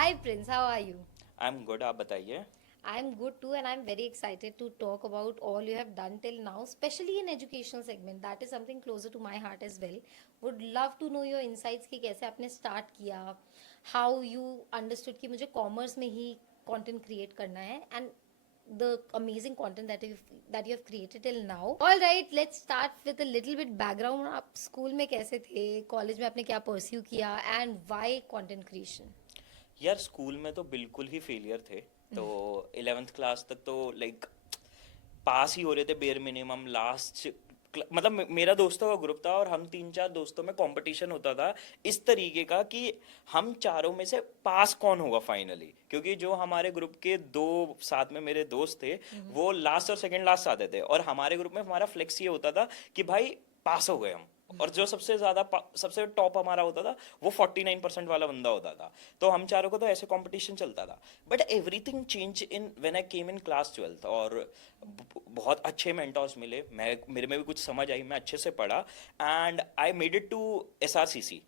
Hi Prince, how are you? I am good, आप बताइए. I'm good too, and I'm very excited to talk about all you have done till now, especially in educational segment. That is something closer to my heart as well. Would love to know your insights कि कैसे आपने start किया, how you understood कि मुझे commerce में ही content create करना है, and the amazing content that you have created till now. All right, let's start with a little bit background. आप school में कैसे थे, college में आपने क्या pursue किया, and why content creation? यार स्कूल में तो बिल्कुल ही फेलियर थे. तो 11th क्लास तक तो लाइक पास ही हो रहे थे बेयर मिनिमम. लास्ट मतलब मेरा दोस्तों का ग्रुप था और हम तीन चार दोस्तों में कंपटीशन होता था इस तरीके का कि हम चारों में से पास कौन होगा फाइनली, क्योंकि जो हमारे ग्रुप के दो साथ में मेरे दोस्त थे वो लास्ट और सेकंड लास्ट आते थे, और हमारे ग्रुप में हमारा फ्लेक्स ये होता था कि भाई पास हो गए हम. और जो सबसे ज्यादा सबसे टॉप हमारा होता था वो 49% वाला बंदा होता था. तो हम चारों को तो ऐसे कंपटीशन चलता था. But everything change in when I came in class 12, और बहुत अच्छे मेंटर्स मिले. मेरे में भी कुछ समझ आई, मैं अच्छे से पढ़ा and I made it to SRCC.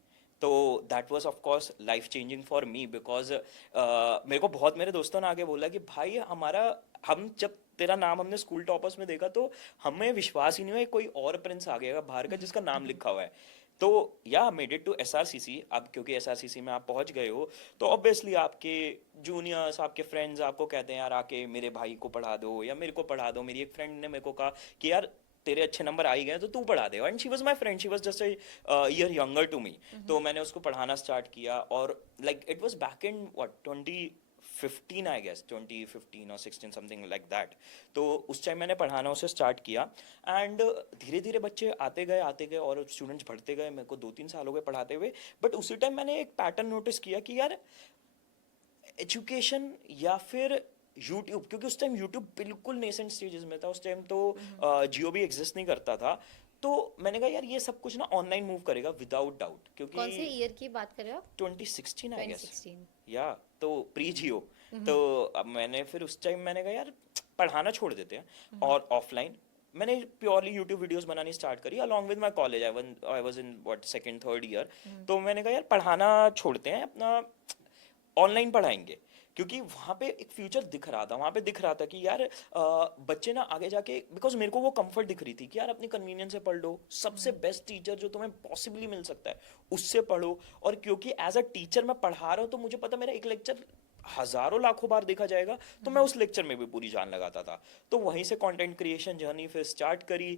तो that was of course life changing for me because मेरे को बहुत मेरे दोस्तों ने आगे बोला कि भाई हमारा, हम जब तेरा नाम हमने स्कूल टॉपर्स में देखा तो हमें विश्वास ही नहीं हुआ कोई और प्रिंस आ गया बाहर का जिसका नाम लिखा हुआ है. तो या मेड इट टू SRCC. अब क्योंकि SRCC में आप पहुंच गए हो तो ऑब्वियसली आपके जूनियर्स, आपके फ्रेंड्स आपको कहते हैं यार आके मेरे भाई को पढ़ा दो या मेरे को पढ़ा दो. मेरी एक फ्रेंड ने मेरे को कहा कि यार तेरे अच्छे नंबर आ ही गए तो तू पढ़ा दे. And she was my friend, she was just year younger to me. तो मैंने उसको पढ़ाना स्टार्ट किया और like it was back in what 2015 I guess, 2015 और 16 समथिंग लाइक दैट. तो उस टाइम मैंने पढ़ाना उसे स्टार्ट किया एंड धीरे धीरे बच्चे आते गए और स्टूडेंट्स बढ़ते गए. मेरे को 2-3 साल हो गए पढ़ाते हुए. बट उसी टाइम मैंने एक पैटर्न नोटिस किया कि यार एजुकेशन या फिर यूट्यूब, क्योंकि उस टाइम यूट्यूब बिल्कुल नेसेंट स्टेजेस में था. उस टाइम तो जियो भी एग्जिस्ट नहीं करता था. तो मैंने कहा यार ये सब कुछ ना ऑनलाइन मूव करेगा विदाउट डाउट, क्योंकि कौन से ईयर की बात कर रहे हो आप? 2016 आई गेस. 2016। या तो प्री जियो. तो अब मैंने फिर उस टाइम मैंने कहा यार पढ़ाना छोड़ देते हैं और ऑफलाइन मैंने प्योरली यूट्यूब वीडियोस बनानी स्टार्ट करी along with my college. I was in what second third year. तो मैंने कहा यार पढ़ाना छोड़ते हैं, अपना ऑनलाइन पढ़ाएंगे. क्योंकि वहाँ पे एक फ्यूचर दिख रहा था, वहाँ पे दिख रहा था कि यार बच्चे ना आगे जाके, बिकॉज मेरे को वो कंफर्ट दिख रही थी कि यार अपनी कन्वीनियंस से पढ़ लो. सबसे बेस्ट टीचर जो तुम्हें पॉसिबली मिल सकता है उससे पढ़ो. और क्योंकि एज अ टीचर मैं पढ़ा रहा हूँ तो मुझे पता मेरा एक लेक्चर हजारों लाखों बार देखा जाएगा, तो मैं उस लेक्चर में भी पूरी जान लगाता था. तो वहीं से कंटेंट क्रिएशन जर्नी फिर स्टार्ट करी.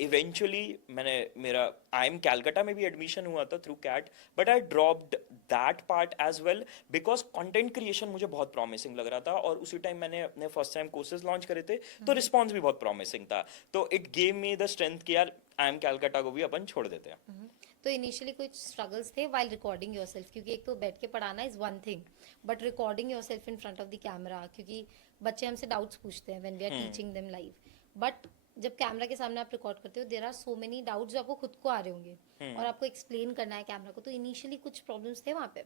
इवेंचुअली मैंने मेरा IIM कैलकाटा में भी एडमिशन हुआ था through CAT, but I dropped that part as well because content creation मुझे बहुत प्रॉमिसिंग लग रहा था. और उसी टाइम मैंने अपने फर्स्ट टाइम कोर्सेज लॉन्च करे थे तो रिस्पॉन्स भी बहुत प्रॉमिसिंग था. तो it gave me the strength कि यार IIM कैलकाटा को भी अपन छोड़ देते हैं. तो इनिशियली कुछ स्ट्रगल्स थे वाइल रिकॉर्डिंग योरसेल्फ, क्योंकि एक तो बैठ के पढ़ाना is one thing, but recording yourself in front of the camera, क्योंकि बच्चे हमसे डाउट्स पूछते हैं when we are teaching them live. But जब कैमरा के सामने आप रिकॉर्ड करते हो there are so many doubts जो आपको खुद को आ रहे होंगे और आपको एक्सप्लेन करना है कैमरा को. तो इनिशियली कुछ प्रॉब्लम्स थे वहाँ पे?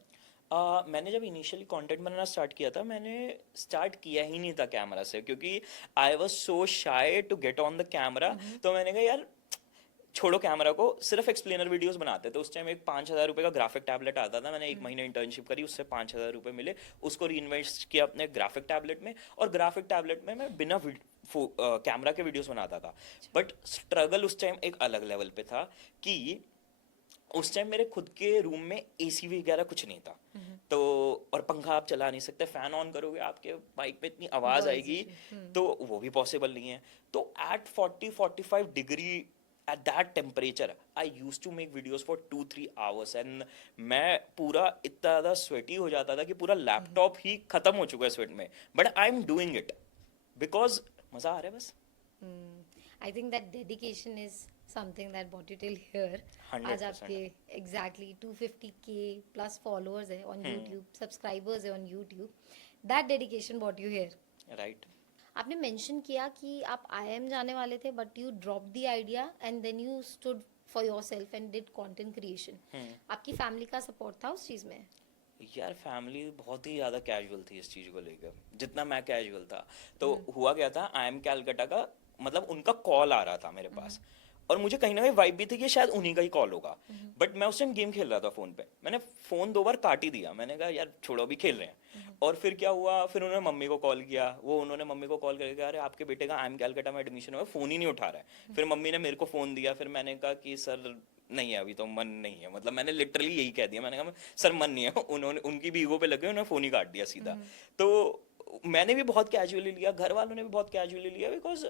मैंने जब इनिशियली कंटेंट बनाना स्टार्ट किया था, मैंने स्टार्ट किया ही नहीं था कैमरा से, क्योंकि I was so shy to get on the camera. तो मैंने कहा यार छोड़ो कैमरा को, सिर्फ एक्सप्लेनर वीडियोस बनाते. तो उस टाइम एक 5,000 रुपये का ग्राफिक टैबलेट आता था. मैंने एक महीने इंटर्नशिप करी, उससे 5,000 रुपये मिले. उसको री इन्वेस्ट किया अपने ग्राफिक टैबलेट में, और ग्राफिक टैबलेट में मैं बिना कैमरा के वीडियोस बनाता था. बट स्ट्रगल उस टाइम एक अलग लेवल पे था कि उस टाइम मेरे खुद के रूम में AC वगैरह कुछ नहीं था. तो और पंखा आप चला नहीं सकते, फैन ऑन करोगे आपके माइक पे इतनी आवाज नॉइज आएगी, इशू. तो वो भी पॉसिबल नहीं है. तो at 40-45 degree at that temperature I used to make videos for 2-3 hours and मैं पूरा इतना ज़्यादा स्वेटी हो जाता था कि पूरा लैपटॉप ही खत्म हो चुका है स्वेट में. But I am doing it because मज़ा आ रहा है बस. I think that dedication is something that brought you till here. आज आपके 100%. एग्जैक्टली 250K प्लस फॉलोअर्स है ऑन यूट्यूब, सब्सक्राइबर्स है on YouTube. That dedication brought you here. Right. आपने मेंशन किया कि आप IIM जाने वाले थे but you drop the idea and then you stood for yourself and did content creation. आपकी फैमिली का सपोर्ट था उस चीज में? यार फैमिली बहुत ही ज़्यादा कैजुअल थी इस चीज़ को लेकर, जितना मैं कैजुअल था. तो हुआ क्या था, IIM कैलकाटा का मतलब उनका कॉल आ रहा था मेरे पास. और मुझे कहीं ना कहीं वाइब भी थी कि शायद उन्हीं का ही कॉल होगा, बट मैं उस टाइम गेम खेल रहा था फोन पे, मैंने फोन 2 बार काट ही दिया, मैंने कहा यार छोड़ो अभी खेल रहे हैं। और फिर क्या हुआ, फिर उन्होंने मम्मी को कॉल किया, वो उन्होंने मम्मी को कॉल करके कहा अरे आपके बेटे का IIM कैलकाटा में एडमिशन हुआ, फोन ही नहीं उठा रहा है। फिर मम्मी ने मेरे को फोन दिया, फिर मैंने कहा कि सर नहीं है अभी तो मन नहीं है, मतलब मैंने लिटरली यही कह दिया, मैंने कहा सर मन नहीं है। उन्होंने उनकी भी ईगो पे लगे, उन्होंने फोन ही काट दिया सीधा। तो मैंने भी बहुत कैजुअली लिया, घर वालों ने भी बहुत कैजुअली लिया, बिकॉज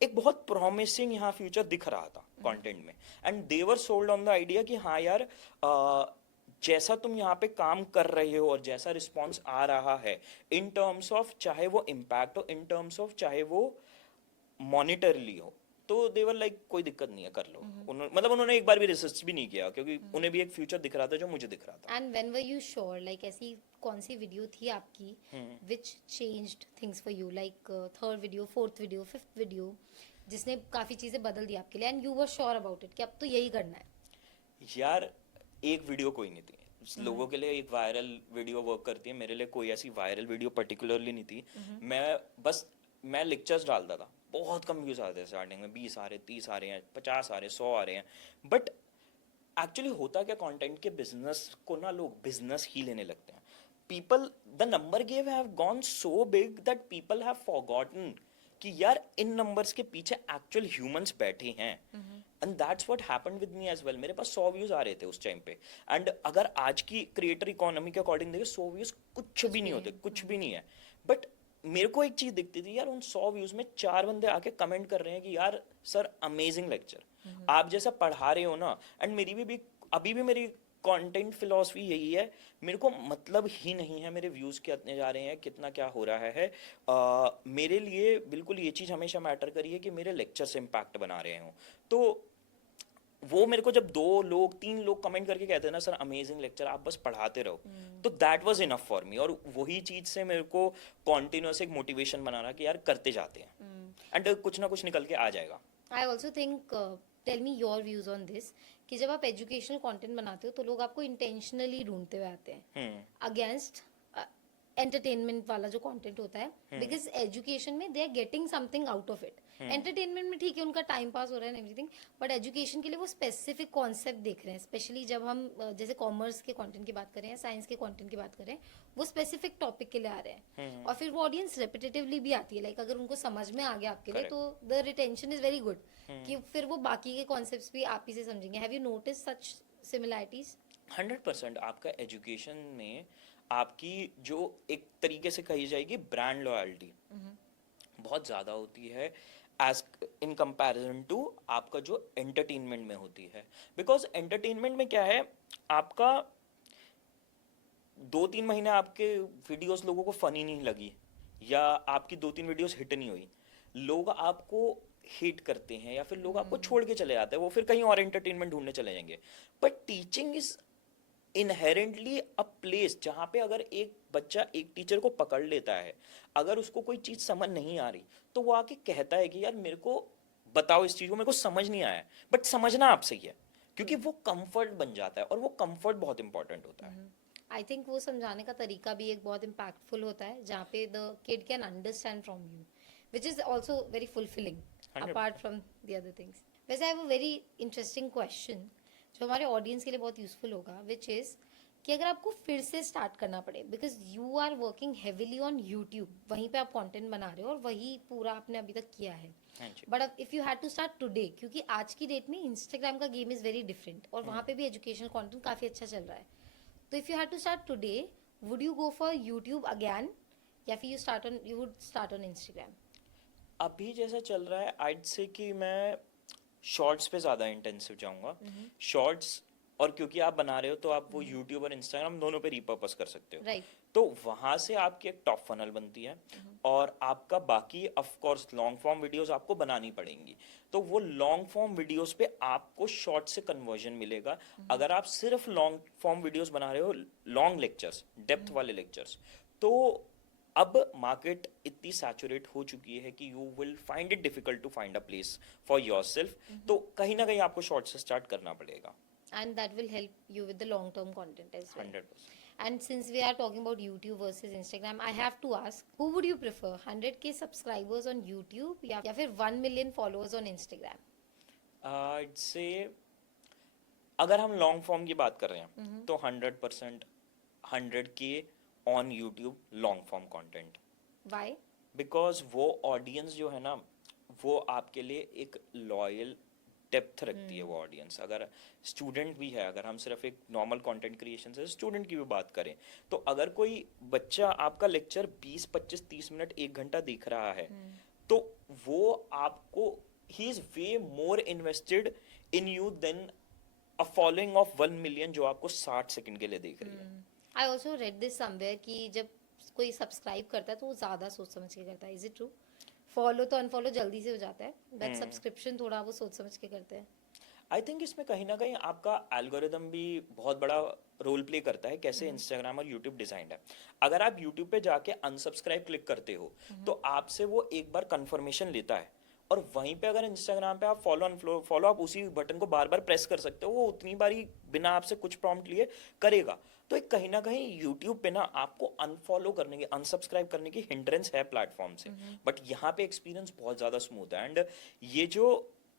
एक बहुत प्रॉमिसिंग यहाँ फ्यूचर दिख रहा था कंटेंट में, and they were sold on the idea कि हाँ यार जैसा तुम यहाँ पे काम कर रहे हो और जैसा रिस्पॉन्स आ रहा है इन टर्म्स ऑफ चाहे वो इम्पैक्ट हो, इन टर्म्स ऑफ चाहे वो मॉनिटरली हो, तो दे वर लाइक कोई दिक्कत नहीं है कर लो। मतलब उन्होंने एक बार भी रिसर्च भी नहीं किया, क्योंकि उन्हें भी एक फ्यूचर दिख रहा था जो मुझे दिख रहा था। And when were you sure, like ऐसी कौन सी वीडियो थी आपकी which changed things for you, like third video, fourth video, fifth video, जिसने काफी चीजें बदल दी आपके लिए and you were sure about it कि अब तो यही करना है? यार एक वीडियो कोई नहीं थी, लोगों के लिए एक वायरल वीडियो वर्क करती है, मेरे लिए कोई ऐसी वायरल वीडियो पर्टिकुलरली नहीं थी। मैं लेक्चर्स डालता था, बहुत कम व्यूज आते थे स्टार्टिंग में, 20 आ रहे, 30 आ रहे हैं, 50 आ रहे, 100 आ रहे हैं, बट एक्चुअली होता क्या, कंटेंट के बिजनेस को ना लोग बिजनेस ही लेने लगते हैं। People, the number game have gone so big that people have forgotten कि यार इन नंबर्स के पीछे एक्चुअल ह्यूमंस बैठे हैं, and that's what happened with me as well. मेरे पास 100 व्यूज आ रहे थे उस टाइम पे, एंड अगर आज की क्रिएटर इकोनॉमी के अकॉर्डिंग देखें 100 व्यूज कुछ भी नहीं होते, कुछ भी नहीं है, बट मेरे को एक चीज दिखती थी यार, उन 100 व्यूज में 4 बंदे आके कमेंट कर रहे हैं कि यार सर अमेजिंग लेक्चर आप जैसा पढ़ा रहे हो ना, एंड मेरी भी अभी भी मेरी कंटेंट फिलॉसफी यही है, मेरे को मतलब ही नहीं है मेरे व्यूज कितने जा रहे हैं, कितना क्या हो रहा है। मेरे लिए बिल्कुल ये चीज हमेशा मैटर करी है कि मेरे लेक्चर से इम्पैक्ट बना रहे हो। तो वो मेरे को जब 2 लोग 3 लोग कमेंट करके कहते हैं ना सर अमेजिंग लेक्चर, आप बस पढ़ाते रहो, तो that was enough for me, और वही चीज से मेरे को कॉन्टिन्यूस एक मोटिवेशन बना रहा कि यार करते जाते हैं, एंड कुछ ना कुछ निकल के आ जाएगा। I also think, tell me your views on this, कि जब आप एजुकेशनल कंटेंट बनाते हो तो लोग आपको इंटेंशनली ढूंढते हुए आते हैं अगेंस्ट एंटरटेनमेंट वाला जो कंटेंट होता है, बिकॉज एजुकेशन में they are getting something out of it. Entertainment में ठीक है उनका टाइम पास हो रहा है एवरीथिंग, बट एजुकेशन के लिए वो स्पेसिफिक कॉन्सेप्ट देख रहे हैं, स्पेशली जब हम जैसे कॉमर्स के कंटेंट की बात करें या साइंस के कंटेंट की बात करें, वो स्पेसिफिक टॉपिक के लिए आ रहे हैं, और फिर वो ऑडियंस रेपिटेटिवली भी आती है, लाइक अगर उनको समझ में आ गया आपके लिए तो the retention is very good, कि फिर वो बाकी के कॉन्सेप्ट्स भी आप ही से समझेंगे। Have you notice such similarities? 100% आपका एजुकेशन में आपकी जो एक तरीके से कही जाएगी ब्रांड लॉयल्टी बहुत ज़्यादा होती है एज इन कंपैरिजन टू आपका जो एंटरटेनमेंट में होती है। बिकॉज एंटरटेनमेंट में क्या है, आपका 2-3 महीने आपके वीडियोस लोगों को फनी नहीं लगी, या आपकी 2-3 वीडियोस हिट नहीं हुई, लोग आपको हिट करते हैं या फिर लोग आपको छोड़ के चले जाते हैं, वो फिर कहीं और एंटरटेनमेंट ढूंढने चले जाएंगे। But teaching is inherently a place जहाँ पे अगर एक बच्चा एक टीचर को पकड़ लेता है, अगर उसको कोई चीज़ समझ नहीं आ रही तो वो आके कहता है कि यार मेरे को बताओ इस चीज़ को, मेरे को समझ नहीं आया, बट समझना आपसे ही है, क्योंकि वो कंफर्ट बन जाता है, और वो कंफर्ट बहुत इंपॉर्टेंट होता है। आई थिंक वो समझाने का तरीका भी एक बहुत इम्पैक्टफुल होता है, जहाँ पे the kid can understand from you, which is also very fulfilling apart from the other things. वैसे I have a very interesting question जो हमारे ऑडियंस के लिए बहुत यूजफुल होगा, विच इज कि अगर आपको फिर से स्टार्ट करना पड़े, because you are working heavily on YouTube, वहीं पे आप कंटेंट बना रहे हो और वही पूरा आपने अभी तक किया है, but if you had to start today, क्योंकि आज की डेट में इंस्टाग्राम का गेम इज वेरी डिफरेंट और वहाँ पे भी एजुकेशनल कंटेंट काफी अच्छा चल रहा है, तो if you had to start today, would you go for YouTube again, या फिर you would start on Instagram? अभी जैसा चल रहा है आइड से कि मैं शॉर्ट्स पे ज़्यादा इंटेंसिव जाऊंगा, शॉर्ट्स, और क्योंकि आप बना रहे हो तो आप वो यूट्यूब और इंस्टाग्राम दोनों पे रिपर्पस कर सकते हो, राइट। तो वहां से आपकी एक टॉप फनल बनती है, और आपका बाकी of course long form videos आपको बनानी पड़ेंगी, तो वो लॉन्ग फॉर्म वीडियोस पे आपको शॉर्ट से कन्वर्जन मिलेगा। अगर आप सिर्फ लॉन्ग फॉर्म वीडियोस बना रहे हो, लॉन्ग लेक्चर्स, डेप्थ वाले लेक्चर्स, तो अब मार्केट इतनी सैचुरेट हो चुकी है कि you will find it difficult to find a place for yourself, तो कहीं ना कहीं आपको शॉर्ट से स्टार्ट करना पड़ेगा, And that will help you with the long term content as well. 100%. And since we are talking about YouTube versus Instagram, I have to ask, who would you prefer, 100K subscribers on YouTube या फिर 1 million followers on Instagram? I'd say अगर हम long form की बात कर रहे हैं तो 100% 100K on YouTube long form content, Why? Because वो ऑडियंस जो है ना वो आपके लिए एक लॉयल डेप्थ रखती है। वो ऑडियंस अगर स्टूडेंट भी है, अगर हम सिर्फ एक नॉर्मल कंटेंट क्रिएशन से स्टूडेंट की भी बात करें, तो अगर कोई बच्चा आपका लेक्चर 20 25 30 मिनट 1 घंटा देख रहा है तो वो आपको ही is way more invested in you than a following of 1 million जो आपको 60 सेकंड के लिए देख रही है। I also read this somewhere कि जब कोई सब्सक्राइब करता है तो वो ज़्यादा सोच समझ के करता है. Is it true? फॉलो तो अनफॉलो जल्दी से हो जाता है, बट सब्सक्रिप्शन थोड़ा वो सोच समझ के करते हैं. आई थिंक इसमें कहीं ना कहीं आपका एल्गोरिदम भी बहुत बड़ा रोल प्ले करता है, कैसे इंस्टाग्राम और यूट्यूब डिजाइंड है। अगर आप यूट्यूब पे जाके अनसब्सक्राइब क्लिक करते हो तो आपसे वो एक बार कंफर्मेशन लेता है, और वहीं पे अगर इंस्टाग्राम पे आप फॉलो आप उसी बटन को बार बार प्रेस कर सकते हो, वो उतनी बारी बिना आपसे कुछ प्रॉम्प्ट लिए करेगा। तो एक कहीं ना कहीं यूट्यूब पे ना आपको अनफॉलो करने की, अनसब्सक्राइब करने की हिंड्रेंस है प्लेटफॉर्म से, बट यहाँ पे एक्सपीरियंस बहुत ज़्यादा स्मूथ है। एंड ये जो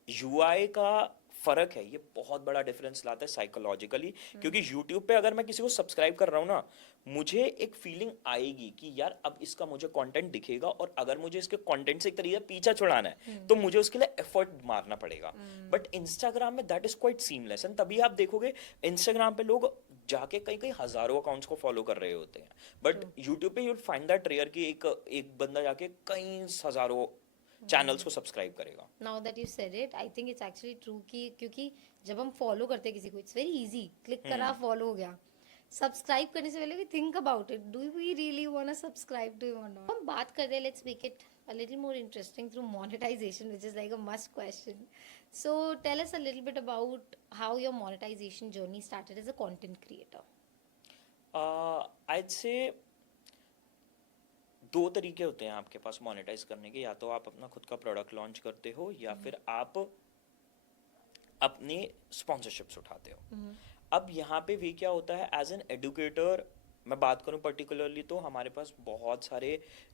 यूआई का फर्क है ये बहुत बड़ा डिफरेंस लाता है साइकोलॉजिकली, क्योंकि यूट्यूब पे अगर मैं किसी को सब्सक्राइब कर रहा हूँ ना, मुझे एक फीलिंग आएगी कि यार अब इसका मुझे कंटेंट दिखेगा, और अगर मुझे इसके कंटेंट से एक तरीके पीछा छुड़ाना है तो मुझे उसके लिए एफर्ट मारना पड़ेगा। बट इंस्टाग्राम में that is quite seamless, and तभी आप देखोगे इंस्टाग्राम पे लोग जाके कई कई हजारों अकाउंट्स को फॉलो कर रहे होते हैं, बट यूट्यूब पे you will find that rare कि एक बंदा जाके कई हजारों चैनल्स को सब्सक्राइब करेगा। Now that you said it, I think it's actually true कि क्योंकि जब हम फॉलो करते हैं किसी को, इट्स वेरी इजी, क्लिक करा फॉलो हो गया. सब्सक्राइब करने से पहले we think about it, do we really want to subscribe to or not. हम बात करते हैं, let's make it a little more interesting through monetization, which is like a must question. So tell us a little bit about how your monetization journey started as a content creator. I'd say 2 तरीके होते हैं आपके पास monetise करने के, या तो आप अपना खुद का प्रोडक्ट लॉन्च करते हो या फिर आप अपने स्पॉन्सरशिप्स उठाते हो। अब यहाँ पे भी क्या होता है, एज एन एडुकेटर मैं बात करूँ पर्टिकुलरली, तो हमारे पास बहुत सारे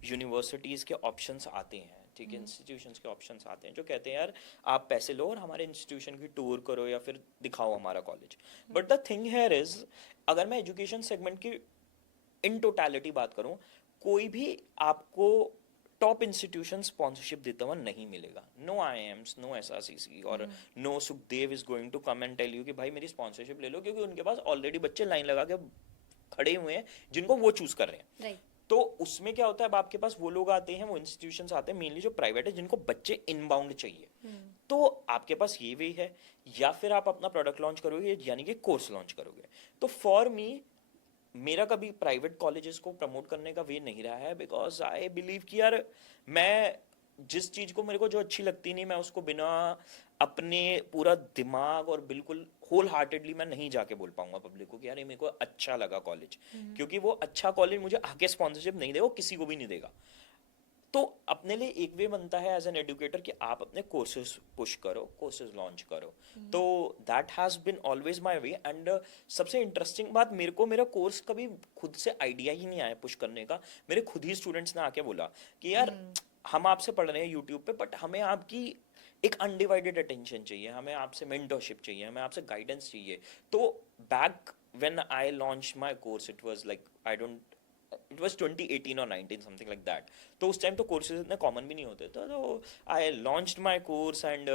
यूनिवर्सिटीज़ के ऑप्शंस आते हैं, ठीक है, इंस्टीट्यूशंस के ऑप्शंस आते हैं जो कहते हैं यार आप पैसे लो और हमारे इंस्टीट्यूशन की टूर करो या फिर दिखाओ हमारा college. But the thing here is, अगर मैं एजुकेशन सेगमेंट की इन टोटलिटी बात करूँ, कोई भी आपको टॉप इंस्टीट्यूशन स्पॉन्सरशिप देता हुआ नहीं मिलेगा। नो आईएम्स, नो एसआरसीसी और no Sukhdev is going to come and tell you कि भाई मेरी स्पॉन्सरशिप ले लो, क्योंकि उनके पास ऑलरेडी बच्चे लाइन लगा के खड़े हुए हैं जिनको वो चूज कर रहे हैं। Right. तो उसमें क्या होता है, अब आपके पास वो लोग आते हैं, वो इंस्टीट्यूशंस आते हैं मेनली जो प्राइवेट है, जिनको बच्चे इनबाउंड चाहिए। तो आपके पास ये वे है, या फिर आप अपना प्रोडक्ट लॉन्च करोगे यानी कि कोर्स लॉन्च करोगे। तो फॉर मी, मेरा कभी प्राइवेट कॉलेजेस को प्रमोट करने का वे नहीं रहा है, बिकॉज आई बिलीव कि यार मैं जिस चीज़ को मेरे को जो अच्छी लगती नहीं, मैं उसको बिना अपने पूरा दिमाग और बिल्कुल होल हार्टेडली मैं नहीं जाके बोल पाऊंगा पब्लिक को कि यार ये मेरे को अच्छा लगा कॉलेज, क्योंकि वो अच्छा कॉलेज मुझे आगे स्पॉन्सरशिप नहीं देगा, वो किसी को भी नहीं देगा। तो अपने लिए एक वे बनता है एज एन एडुकेटर कि आप अपने कोर्सेज पुश करो, कोर्सेज लॉन्च करो। तो that has been always my way. And सबसे इंटरेस्टिंग बात, मेरे को मेरा कोर्स कभी खुद से आइडिया ही नहीं आया पुश करने का। मेरे खुद ही स्टूडेंट्स ने आके बोला कि यार हम आपसे पढ़ रहे हैं यूट्यूब पे, बट हमें आपकी एक अनडिवाइडेड अटेंशन चाहिए, हमें आपसे मेंटरशिप चाहिए, हमें आपसे गाइडेंस चाहिए। तो back when I launch my course, it was like it was 2018 or 19 something like that. तो उस टाइम तो कोर्सेज इतने कॉमन भी नहीं होते थे। तो आई लॉन्च्ड माय कोर्स एंड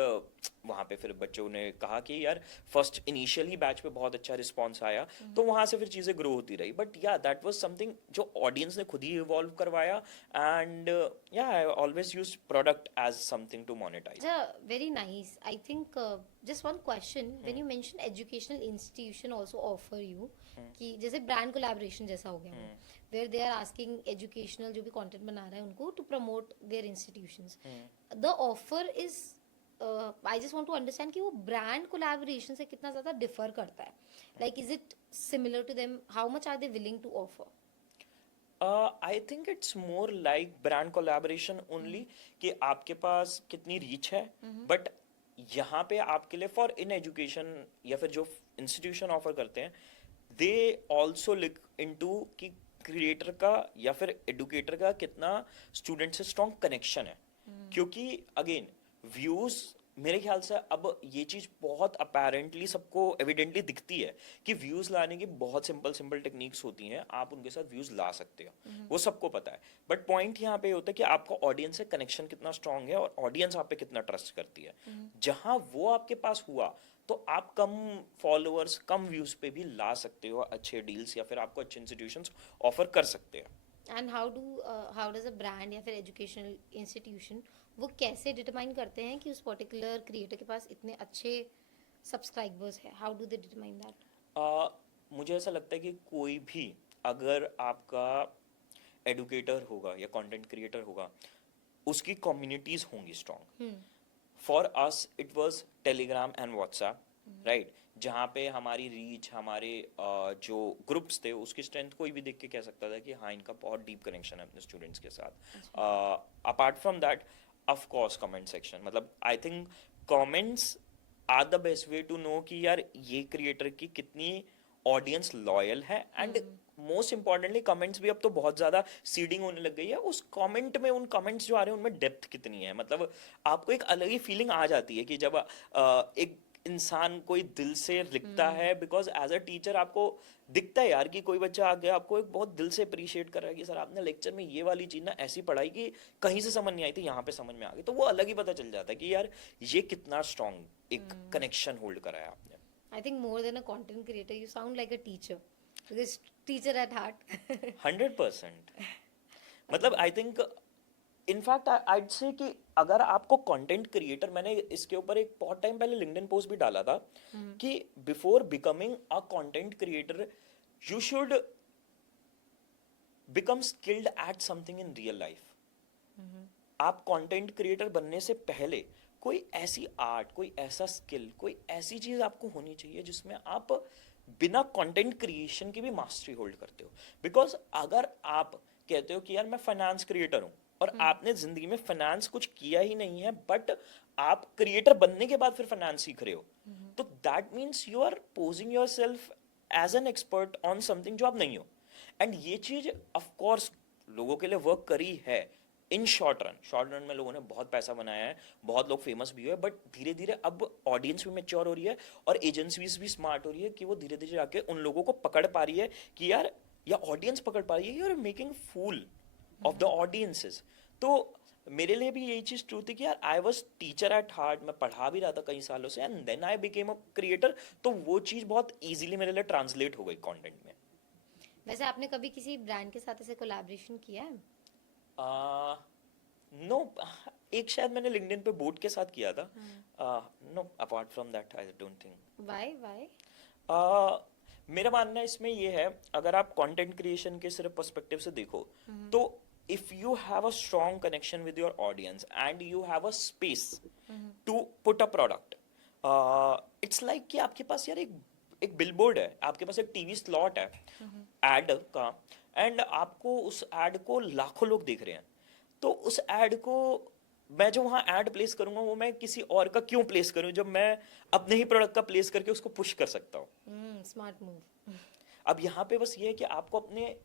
वहाँ पे फिर बच्चों ने कहा कि यार फर्स्ट इनिशियली बैच पे बहुत अच्छा रिस्पॉन्स आया, तो वहाँ से फिर चीज़ें ग्रो होती रही। But yeah that was something जो ऑडियंस ने खुद ही इवॉल्व करवाया। And yeah I always use product as something to monetise. Very nice. I think just one question. When you mention educational institution also offer you कि जैसे brand collaboration जैसा हो गया, where they are asking educational जो भी content बना रहा है उनको to promote their institutions. The offer is I just want to understand कि वो brand collaboration से कितना ज़्यादा differ करता है. Like is it similar to them? How much are they willing to offer? I think it's more like brand collaboration only, कि आपके पास कितनी रीच है। बट यहाँ पे आपके लिए फॉर इन एजुकेशन या फिर जो इंस्टीट्यूशन ऑफर करते हैं, दे ऑल्सो लुक इनटू कि क्रिएटर का या फिर एडुकेटर का कितना स्टूडेंट से स्ट्रॉन्ग कनेक्शन है। क्योंकि अगेन व्यूज मेरे ख्याल से अब ये चीज बहुत अपेरेंटली सबको एविडेंटली दिखती है कि व्यूज लाने की बहुत सिंपल सिंपल टेक्निक्स होती हैं, आप उनके साथ व्यूज ला सकते हो, वो सबको पता है। बट पॉइंट यहाँ पे होता है कि आपका ऑडियंस से कनेक्शन कितना स्ट्रांग है और ऑडियंस आप पे कितना ट्रस्ट करती है। जहां वो आपके पास हुआ तो आप कम फॉलोअर्स कम व्यूज पे भी ला सकते हो अच्छे डील्स, या फिर आपको अच्छे इंस्टीट्यूशंस ऑफर कर सकते हैं। And how does a brand या फिर एजुकेशनल इंस्टीट्यूशन वो कैसे डिटरमाइन करते हैं कि उस पर्टिकुलर क्रिएटर के पास इतने अच्छे सब्सक्राइबर्स है? How do they determine that? मुझे ऐसा लगता है कि कोई भी, अगर आपका एडुकेटर होगा या कंटेंट क्रिएटर होगा, उसकी कम्युनिटीज होंगी strong. For us it was Telegram and WhatsApp, right, जहाँ पे हमारी रीच, हमारे जो ग्रुप्स थे, उसकी स्ट्रेंथ कोई भी देख के कह सकता था कि हाँ, इनका बहुत डीप कनेक्शन है अपने स्टूडेंट्स के साथ। Apart from that, of course comment section, मतलब I think comments are the best way to know कि यार ये क्रिएटर की कितनी ऑडियंस लॉयल है। एंड मोस्ट इंपॉर्टेंटली कमेंट्स भी अब तो बहुत ज्यादा सीडिंग होने लग गई है, उस कमेंट में, उन कमेंट्स जो आ रहे हैं उनमें डेप्थ कितनी है। मतलब आपको एक अलग ही फीलिंग आ जाती है कि जब एक इंसान कोई दिल से लिखता है, बिकॉज एज अ टीचर आपको दिखता है यार कि कोई बच्चा आ गया, आपको एक बहुत दिल से अप्रिशिएट कर रहा है कि सर आपने लेक्चर में ये वाली चीज ना ऐसी पढ़ाई कि कहीं से समझ नहीं आई थी, यहाँ पे समझ में आ गई। तो वो अलग ही पता चल जाता है कि यार ये कितना स्ट्रांग एक कनेक्शन होल्ड करा है आपने। I think more than a content creator, you sound like a teacher. Because teacher at heart. 100%। मतलब आई थिंक, इनफैक्ट आईड से कि अगर आपको कंटेंट क्रिएटर, मैंने इसके ऊपर एक बहुत टाइम पहले लिंक्डइन पोस्ट भी डाला था कि before becoming a content creator you should become skilled at something in real life. आप कंटेंट क्रिएटर बनने से पहले कोई ऐसी आर्ट, कोई ऐसा स्किल, कोई ऐसी चीज आपको होनी चाहिए जिसमें आप बिना कंटेंट क्रिएशन की भी मास्टरी होल्ड करते हो। बिकॉज अगर आप कहते हो कि यार मैं फाइनेंस क्रिएटर हूं और आपने जिंदगी में फाइनेंस कुछ किया ही नहीं है, बट आप क्रिएटर बनने के बाद फिर फाइनेंस सीख रहे हो, तो that means you are posing yourself as an expert on something जो आप नहीं हो। एंड ये चीज ऑफ कोर्स लोगों के लिए वर्क करी है इन शॉर्ट रन में लोगों ने बहुत पैसा बनाया है, बहुत लोग फेमस भी हुए, बट धीरे धीरे अब ऑडियंस भी मैच्योर हो रही है और एजेंसीज भी स्मार्ट हो रही है कि वो धीरे धीरे आके उन लोगों को पकड़ पा रही है कि यार, या ऑडियंस पकड़ पा रही है, you are making fool of the audiences. तो मेरे लिए भी यही चीज ट्रू थी कि यार I was teacher at heart, मैं पढ़ा भी रहा था कई सालों से, and then I became a creator. तो वो चीज बहुत इजीली मेरे लिए ट्रांसलेट हो गई कंटेंट में। वैसे आपने कभी किसी ब्रांड के साथ ऐसे कोलैबोरेशन किया है? नो, एक शायद मैंने लिंक्डइन पे बोट के साथ किया था। No, apart from that I don't think. Why? मेरा मानना इसमें ये है, अगर आप कंटेंट क्रिएशन के सिर्फ पर्सपेक्टिव से देखो, तो if you have a strong connection with your audience and you have a space to put a product, it's like कि आपके पास यार एक बिलबोर्ड है, आपके पास एक टीवी स्लॉट है एड का, एंड आपको उस एड को लाखों लोग देख रहे हैं। तो उस एड को मैं जो वहां एड प्लेस करूंगा वो मैं किसी और का क्यों प्लेस करूं, जब मैं अपने ही प्रोडक्ट का प्लेस करके उसको पुश कर सकता हूँ। Smart move. अब यहाँ पे बस ये है कि आपको अपने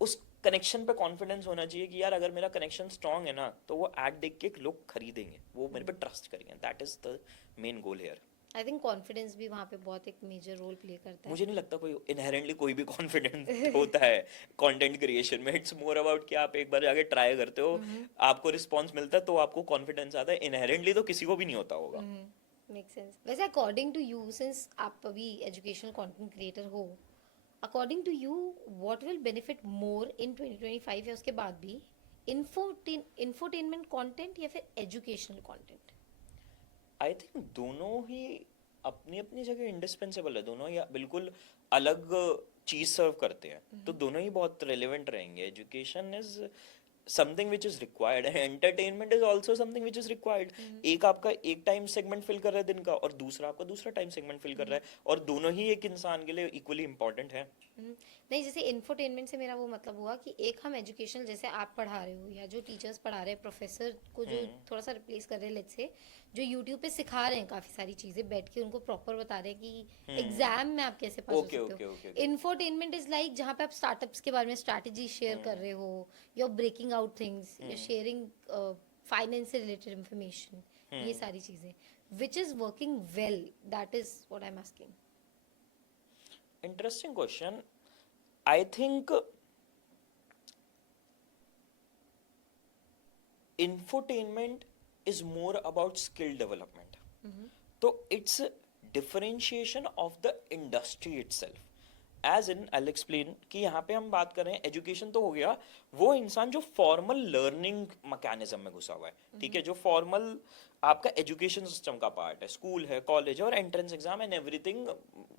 उस कनेक्शन पे कॉन्फिडेंस होना चाहिए कि यार अगर मेरा कनेक्शन स्ट्रांग है ना, तो वो एड देख के लोग खरीदेंगे, वो मेरे पे ट्रस्ट करेंगे। That is the main goal here. I think confidence भी वहाँ पे बहुत एक मेजर रोल प्ले करता है। मुझे नहीं लगता कोई इनहेरेंटली कोई भी कॉन्फिडेंट होता है कंटेंट क्रिएशन में। इट्स मोर अबाउट कि आप एक बार जाके ट्राई करते हो, आपको रिस्पॉन्स मिलता है तो आपको कॉन्फिडेंस आता है। इनहेरेंटली तो किसी को भी नहीं होता होगा। Make sense. वैसे अकॉर्डिंग टू यू, सिंस आप अभी एजुकेशनल कंटेंट क्रिएटर हो, according to you what will benefit more in 2025 या उसके बाद भी, इंफोटेनमेंट कंटेंट या फिर एजुकेशनल कंटेंट? आई थिंक दोनों ही अपनी अपनी जगह इंडिस्पेंसेबल है, दोनों ही बिल्कुल अलग चीज सर्व करते हैं, तो दोनों ही बहुत रेलेवेंट रहेंगे। Education is something which is required, entertainment is also something which is required. एक आपका एक टाइम सेगमेंट फिल कर रहा है दिन का, और दूसरा आपका दूसरा टाइम सेगमेंट फिल कर रहा है, और दोनों ही एक इंसान के लिए इक्वली इंपॉर्टेंट है। नहीं, जैसे इंफोटेनमेंट से मेरा वो मतलब हुआ कि एक हम एजुकेशनल, जैसे आप पढ़ा रहे हो या जो टीचर्स पढ़ा रहे हैं, प्रोफेसर को जो थोड़ा सा रिप्लेस कर रहे हैं, लेट्स से जो यूट्यूब पे सिखा रहे हैं काफी सारी चीजें, बैठ के उनको प्रॉपर बता रहे हैं कि एग्जाम में आप कैसे पास हो सकते हो। इंफोटेनमेंट इज लाइक जहाँ पे आप स्टार्टअप्स के बारे में स्ट्रैटेजी शेयर कर रहे हो, you are breaking out things, you are sharing finance से रिलेटेड इंफॉर्मेशन, ये सारी चीजें। which is working well? That is what I'm asking. Interesting question. I think infotainment is more about skill development. तो it's a differentiation of the industry itself. As in, I'll explain कि यहाँ पे हम बात कर रहे हैं एजुकेशन तो हो गया वो इंसान जो फॉर्मल लर्निंग मैकेनिज्म में घुसा हुआ है, ठीक है, जो फॉर्मल आपका एजुकेशन सिस्टम का पार्ट है, स्कूल है, कॉलेज है और entrance exam and everything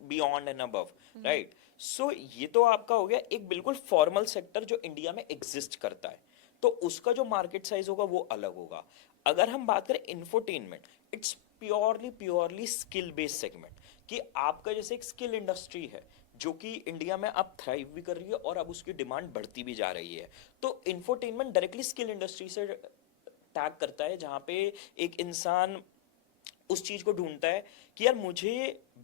beyond and above, right. So ये तो आपका हो गया एक बिल्कुल फॉर्मल सेक्टर जो इंडिया में एग्जिस्ट करता है, तो उसका जो मार्केट साइज होगा वो अलग होगा. अगर हम बात करें infotainment, it's purely skill based segment कि आपका जैसे एक स्किल इंडस्ट्री है जो कि इंडिया में अब थ्राइव भी कर रही है और अब उसकी डिमांड बढ़ती भी जा रही है. तो इंफोटेनमेंट डायरेक्टली स्किल इंडस्ट्री से टैग करता है जहाँ पे एक इंसान उस चीज को ढूंढता है कि यार मुझे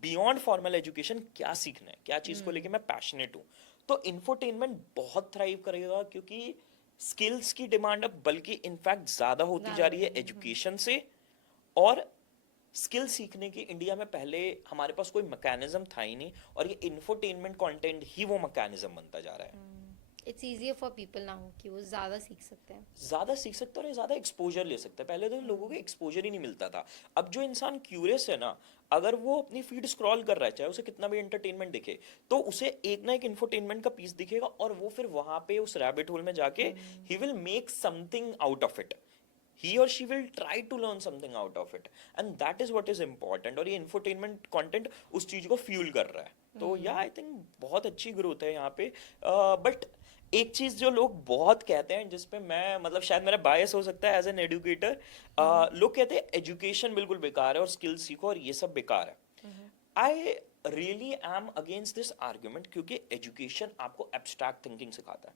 बियॉन्ड फॉर्मल एजुकेशन क्या सीखना है, क्या चीज को लेके मैं पैशनेट हूँ. तो इंफोटेनमेंट बहुत थ्राइव करेगा क्योंकि स्किल्स की डिमांड अब बल्कि इनफैक्ट ज्यादा होती जा रही है एजुकेशन से. और स्किल सीखने की इंडिया में पहले हमारे पास कोई मैकेनिज्म था ही नहीं और ये इंफोटेनमेंट कंटेंट ही वो मैकेनिज्म बनता जा रहा है. It's easier for people now कि वो ज़्यादा सीख सकते हैं. ज्यादा सीख सकते हैं और ज्यादा एक्सपोजर ले सकते हैं. पहले तो लोगों को एक्सपोजर ही नहीं मिलता था. अब जो इंसान क्यूरियस है ना, अगर वो अपनी फीड स्क्रॉल कर रहा है चाहे उसे कितना भी एंटरटेनमेंट दिखे तो उसे एक ना एक इंफोटेनमेंट का पीस दिखेगा और वो फिर वहां पे उस रैबिट होल में जाके he will make something out of it. he or she will try to learn something out of it and that is what is important. और ये infotainment content उस चीज को फ्यूल कर रहा है. तो या आई थिंक बहुत अच्छी ग्रोथ है यहाँ पे. बट एक चीज जो लोग बहुत कहते हैं जिसपे मैं मतलब शायद मेरा बायस हो सकता है एज एन एजुकेटर, लोग कहते हैं एजुकेशन बिल्कुल बेकार है और स्किल सीखो और ये सब बेकार है. I really am against this argument क्योंकि एजुकेशन आपको एब्स्ट्रैक्ट थिंकिंग सिखाता है.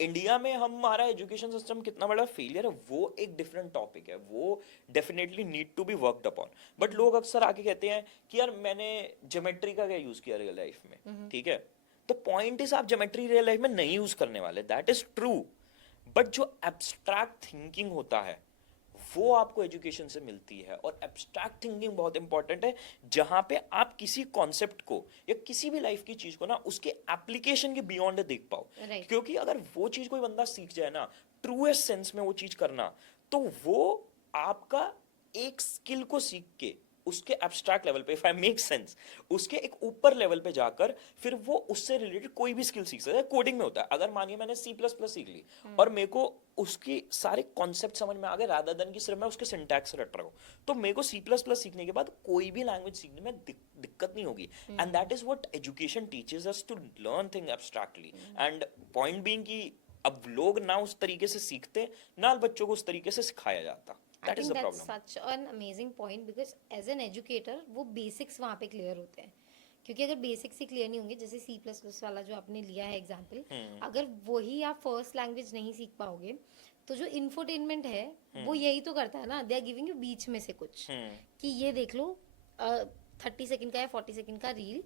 इंडिया में हमारा एजुकेशन सिस्टम कितना बड़ा फेलियर है वो एक डिफरेंट टॉपिक है, वो definitely need to be worked upon. But लोग अक्सर आके कहते हैं कि यार मैंने ज्योमेट्री का क्या यूज किया रियल लाइफ में, ठीक है. तो पॉइंट इज आप ज्योमेट्री रियल लाइफ में नहीं यूज करने वाले, दैट इज ट्रू. बट जो एब्स्ट्रैक्ट थिंकिंग होता है वो आपको एजुकेशन से मिलती है और एब्स्ट्रैक्ट थिंकिंग बहुत इंपॉर्टेंट है जहां पे आप किसी कॉन्सेप्ट को या किसी भी लाइफ की चीज को ना उसके एप्लीकेशन के बियॉन्ड देख पाओ. Right. क्योंकि अगर वो चीज कोई बंदा सीख जाए ना ट्रूएस्ट सेंस में वो चीज करना, तो वो आपका एक स्किल को सीख के उसके एब्स्ट्रैक्ट लेवल पे, इफ आई मेक सेंस, उसके एक ऊपर लेवल पे जाकर फिर वो उससे रिलेटेड कोई भी स्किल सीख सकता है. कोडिंग में होता है, अगर मानिए मैंने C++ सीख ली और मेरे को उसकी सारे कॉन्सेप्ट समझ में आ गए रादर देन कि सिर्फ मैं उसके सिंटैक्स रट रहा हूँ, तो मेरे को C++ सीखने के बाद कोई भी लैंग्वेज सीखने में दिक्कत नहीं होगी. And that is what education teaches us to learn thing abstractly. And point being कि अब लोग ना उस तरीके से सीखते ना बच्चों को उस तरीके से सिखाया जाता. I That is think the that's problem. such an amazing point because as an educator वो बेसिक्स वहाँ पे क्लियर होते हैं. क्योंकि अगर बेसिक्स ही क्लियर नहीं होंगे, जैसे C++ वाला जो आपने लिया है एग्जाम्पल, अगर वही आप फर्स्ट लैंग्वेज नहीं सीख पाओगे तो जो इंफोटेनमेंट है वो यही तो करता है ना, दे आर गिविंग यू बीच में से कुछ कि ये देख लो 30 सेकंड का या 40 सेकंड का रील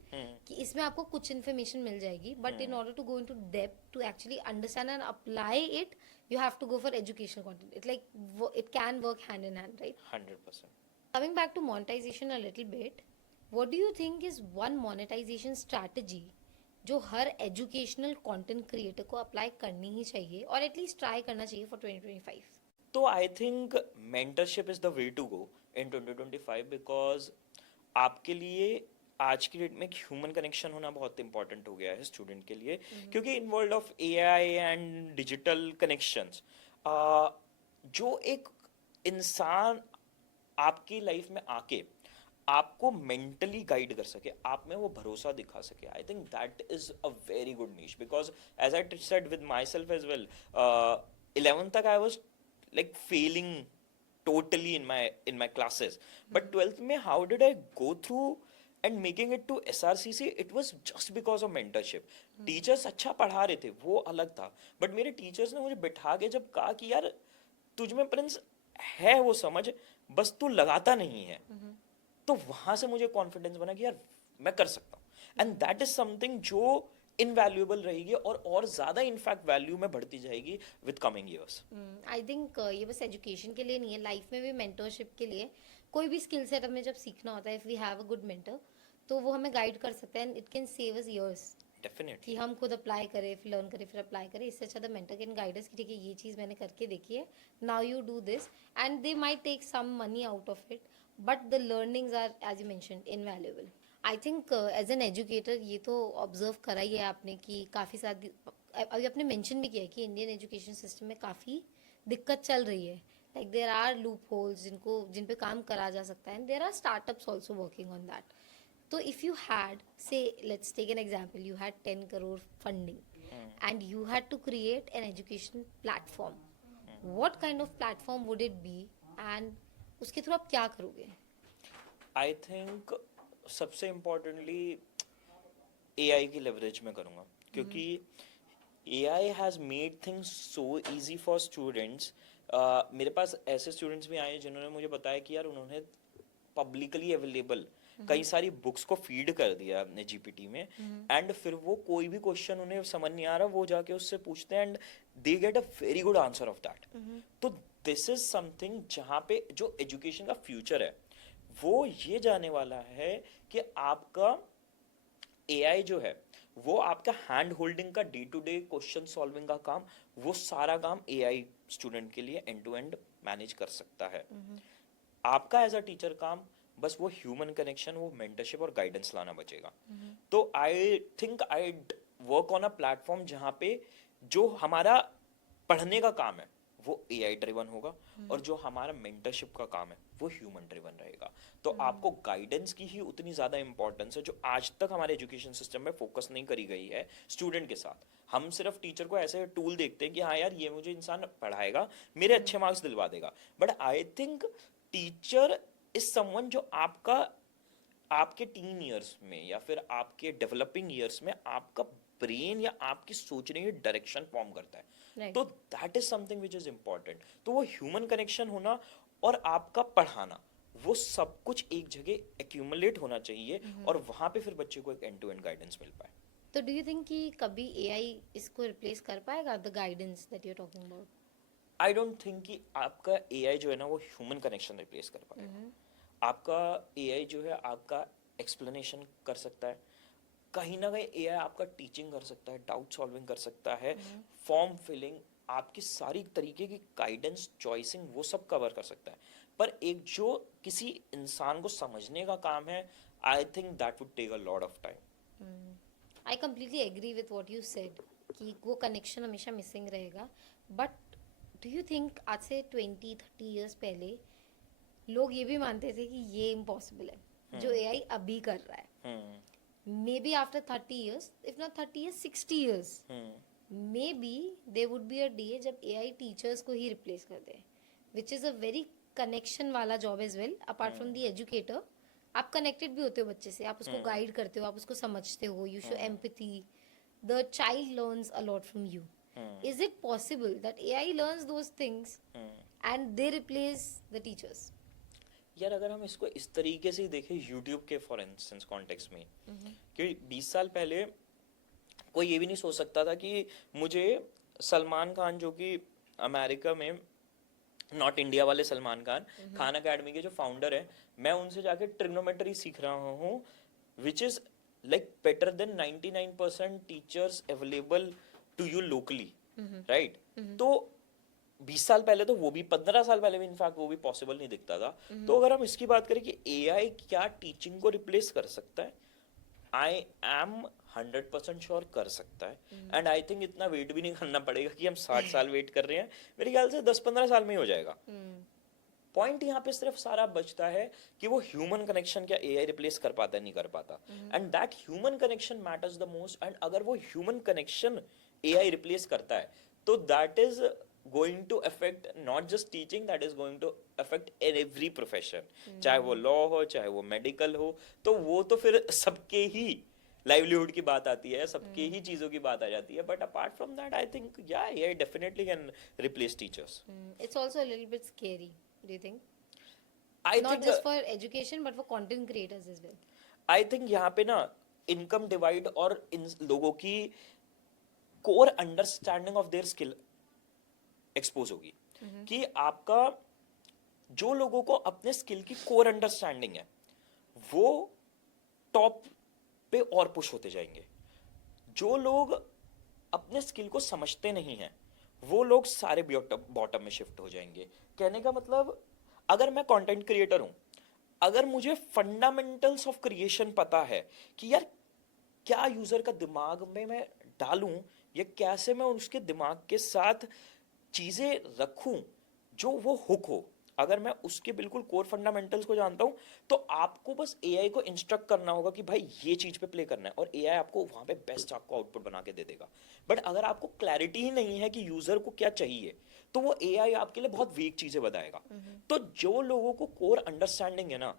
कि इसमें आपको कुछ इन्फॉर्मेशन मिल जाएगी, but in order to go into depth to actually understand and apply it you have to go for educational content. It like it can work hand in hand, right? 100%. Coming back to monetization a little bit, what do you think is one monetization strategy जो हर educational content creator को apply करनी ही चाहिए और at least try करना चाहिए for 2025? तो I think mentorship is the way to go in 2025 because आपके लिए आज की डेट में ह्यूमन कनेक्शन होना बहुत इंपॉर्टेंट हो गया है स्टूडेंट के लिए. क्योंकि in world of AI and digital connections जो एक इंसान आपकी लाइफ में आके आपको मेंटली गाइड कर सके, आप में वो भरोसा दिखा सके, I think that is a very good niche. Because as I said with my self as well, 11th तक I was like failing totally in my classes, but 12th में how did I go through and making it to SRCC? It was just because of mentorship. Teachers अच्छा पढ़ा रहे थे वो अलग था, but मेरे teachers ने मुझे बिठा के जब कहा कि यार तुझ में प्रिंस है वो समझ, बस तू लगाता नहीं है, तो वहां से मुझे कॉन्फिडेंस बना कि यार मैं कर सकता हूँ. एंड दैट इज समथिंग जो इनवैल्यूएबल रहेगी और ज़्यादा इनफैक्ट वैल्यू में बढ़ती जाएगी with coming years. I think ये बस एजुकेशन के लिए नहीं है, लाइफ में भी मेंटरशिप के लिए। कोई भी स्किल सेट हमें जब सीखना होता है, if we have a good mentor, तो वो हमें गाइड कर सकता है and it can save us years कि डेफिनेटली। हम खुद अप्लाई करें, फिर लर्न करें, फिर अप्लाई करें। इससे अच्छा the mentor can guide us कि ठीक है ये चीज़ मैंने करके देखी है, now you do this, and they might take some money out of it, but the learnings are as you mentioned invaluable. I think as an educator ये तो ऑब्जर्व करा ही है आपने कि काफ़ी सारी, अभी आपने मेंशन भी किया है कि इंडियन एजुकेशन सिस्टम में काफ़ी दिक्कत चल रही है, like there are loopholes जिन पे काम करा जा सकता है, and there are startups also working on that. तो if you had, say let's take an example, you had 10 crore funding and you had to create an education platform, what kind of platform would it be and उसके through आप क्या करोगे? I think सबसे importantly AI की leverage में करूँगा, क्योंकि AI has made things so easy for students. मेरे पास ऐसे स्टूडेंट्स भी आए हैं जिन्होंने मुझे बताया कि यार उन्होंने पब्लिकली अवेलेबल कई सारी बुक्स को फीड कर दिया अपने जीपीटी में, एंड फिर वो कोई भी क्वेश्चन उन्हें समझ नहीं आ रहा, वो जाके उससे पूछते हैं and they get a very good answer of that. तो दिस इज समथिंग जहाँ पे जो एजुकेशन का फ्यूचर है वो ये जाने वाला है कि आपका एआई जो है वो आपका हैंड होल्डिंग का, day to day question solving का काम, वो सारा काम एआई स्टूडेंट के लिए एंड टू एंड मैनेज कर सकता है। आपका एज अ टीचर काम बस वो ह्यूमन कनेक्शन, वो मेंटरशिप और गाइडेंस लाना बचेगा। तो I think I work on a platform जहाँ पे जो हमारा पढ़ने का काम है वो एआई ड्रिवन होगा, और जो हमारा मेंटरशिप का काम है वो ह्यूमन ड्रिवन रहेगा। तो आपको गाइडेंस की ही उतनी ज़्यादा इंपॉर्टेंस है जो आज तक हमारे एजुकेशन सिस्टम में फोकस नहीं करी गई है स्टूडेंट के साथ। हम सिर्फ टीचर को ऐसे टूल देखते हैं कि हाँ यार ये मुझे इंसान पढ़ाएगा, मेरे अच्छे मार्क्स दिलवा देगा, but I think teacher is someone जो आपका, आपके टीन ईयर्स में या फिर आपके डेवलपिंग ईयर्स में आपका ब्रेन या आपकी सोचने की डायरेक्शन फॉर्म करता है। Right. तो that is something which is important. तो वो ह्यूमन कनेक्शन होना और आपका पढ़ाना, वो सब कुछ एक जगह एक्यूमुलेट होना चाहिए, और वहां पे फिर बच्चे को एक एंड टू एंड गाइडेंस मिल पाए। तो डू यू थिंक कि कभी एआई इसको रिप्लेस कर पाएगा, the guidance that you are talking about? I don't think कि आपका एआई जो है ना वो ह्यूमन कनेक्शन रिप्लेस कर पाएगा। आपका एआई जो है आपका एक्सप्लेनेशन कर सकता है, कहीं ना कहीं एआई आपका टीचिंग कर सकता है, डाउट सॉल्विंग कर सकता है, फॉर्म फिलिंग, आपकी सारी तरीके की गाइडेंस, चॉइसिंग, वो सब कवर कर सकता है। पर एक जो किसी इंसान को समझने का काम है, I think that would take a lot of time. I completely agree with what you said कि वो कनेक्शन हमेशा मिसिंग रहेगा, बट डू यू थिंक आज से 20-30 ईयर्स पहले लोग ये भी मानते थे कि ये इम्पॉसिबल है जो एआई अभी कर रहा है? Maybe after 30 years, if not 30 years, 60 years, maybe they would be a day जब एआई टीचर्स को ही रिप्लेस कर दे, which is a very connection वाला job as well. Apart from the educator, आप कनेक्टेड भी होते हो बच्चे से, आप उसको गाइड करते हो, आप उसको समझते हो, you show empathy, the child learns a lot from you. Is it possible that AI learns those things and they replace the teachers? यार अगर हम इसको इस तरीके से ही देखें यूट्यूब के फॉर इंस्टेंस कॉन्टेक्स्ट में, कि 20 साल पहले कोई ये भी नहीं सोच सकता था कि मुझे सलमान खान, जो कि अमेरिका में, नॉट इंडिया वाले सलमान खान, खान अकेडमी के जो फाउंडर है, मैं उनसे जाके ट्रिग्नोमेट्री सीख रहा हूँ, which is like better than 99% teachers available to you locally, right? तो 20 साल पहले तो वो भी, 15 साल पहले भी इनफैक्ट वो भी पॉसिबल नहीं दिखता था। तो अगर हम इसकी बात करें कि एआई क्या टीचिंग को रिप्लेस कर सकता है, आई एम 100% श्योर कर सकता है। एंड आई थिंक इतना वेट भी नहीं करना पड़ेगा कि हम 60 साल वेट कर रहे हैं, मेरे ख्याल से 10-15 साल में ही हो जाएगा। पॉइंट यहाँ पे सिर्फ सारा बचता है कि वो ह्यूमन कनेक्शन क्या एआई रिप्लेस कर पाता है, नहीं कर पाता, and that human connection matters the most. And अगर वो ह्यूमन कनेक्शन एआई रिप्लेस करता है तो that is going to affect not just teaching, that is going to affect in every profession, चाहे वो लॉ हो, चाहे वो मेडिकल हो, तो वो तो फिर सबके ही लाइवलीहुड की बात आती है, सबके ही चीजों की बात आ जाती है। But apart from that I think या AI definitely can replace teachers. It's also a little bit scary, do you think? I Not think just for education, but for content creators as well. I think यहाँ पे ना income divide और इन लोगों की core understanding of their skill expose होगी कि आपका जो लोगों को अपने स्किल की कोर अंडरस्टैंडिंग है वो टॉप पे और पुश होते जाएंगे। जो लोग अपने स्किल को समझते नहीं हैं वो लोग सारे बॉटम में शिफ्ट हो जाएंगे। कहने का मतलब, अगर मैं कंटेंट क्रिएटर हूं, अगर मुझे फंडामेंटल्स ऑफ क्रिएशन पता है कि यार क्या यूजर का दिमाग में मैं डालूं या कैसे मैं उसके दिमाग के साथ चीजें रखूं जो वो हुक हो, अगर मैं उसके बिल्कुल कोर फंडामेंटल्स को जानता हूं तो आपको बस एआई को इंस्ट्रक्ट करना होगा कि भाई ये चीज पे प्ले करना है और एआई आपको वहां पे बेस्ट आपको आउटपुट बना के दे देगा। बट अगर आपको क्लैरिटी ही नहीं है कि यूजर को क्या चाहिए तो वो एआई आपके लिए बहुत वीक चीजें बताएगा। तो जो लोगों को कोर अंडरस्टैंडिंग है ना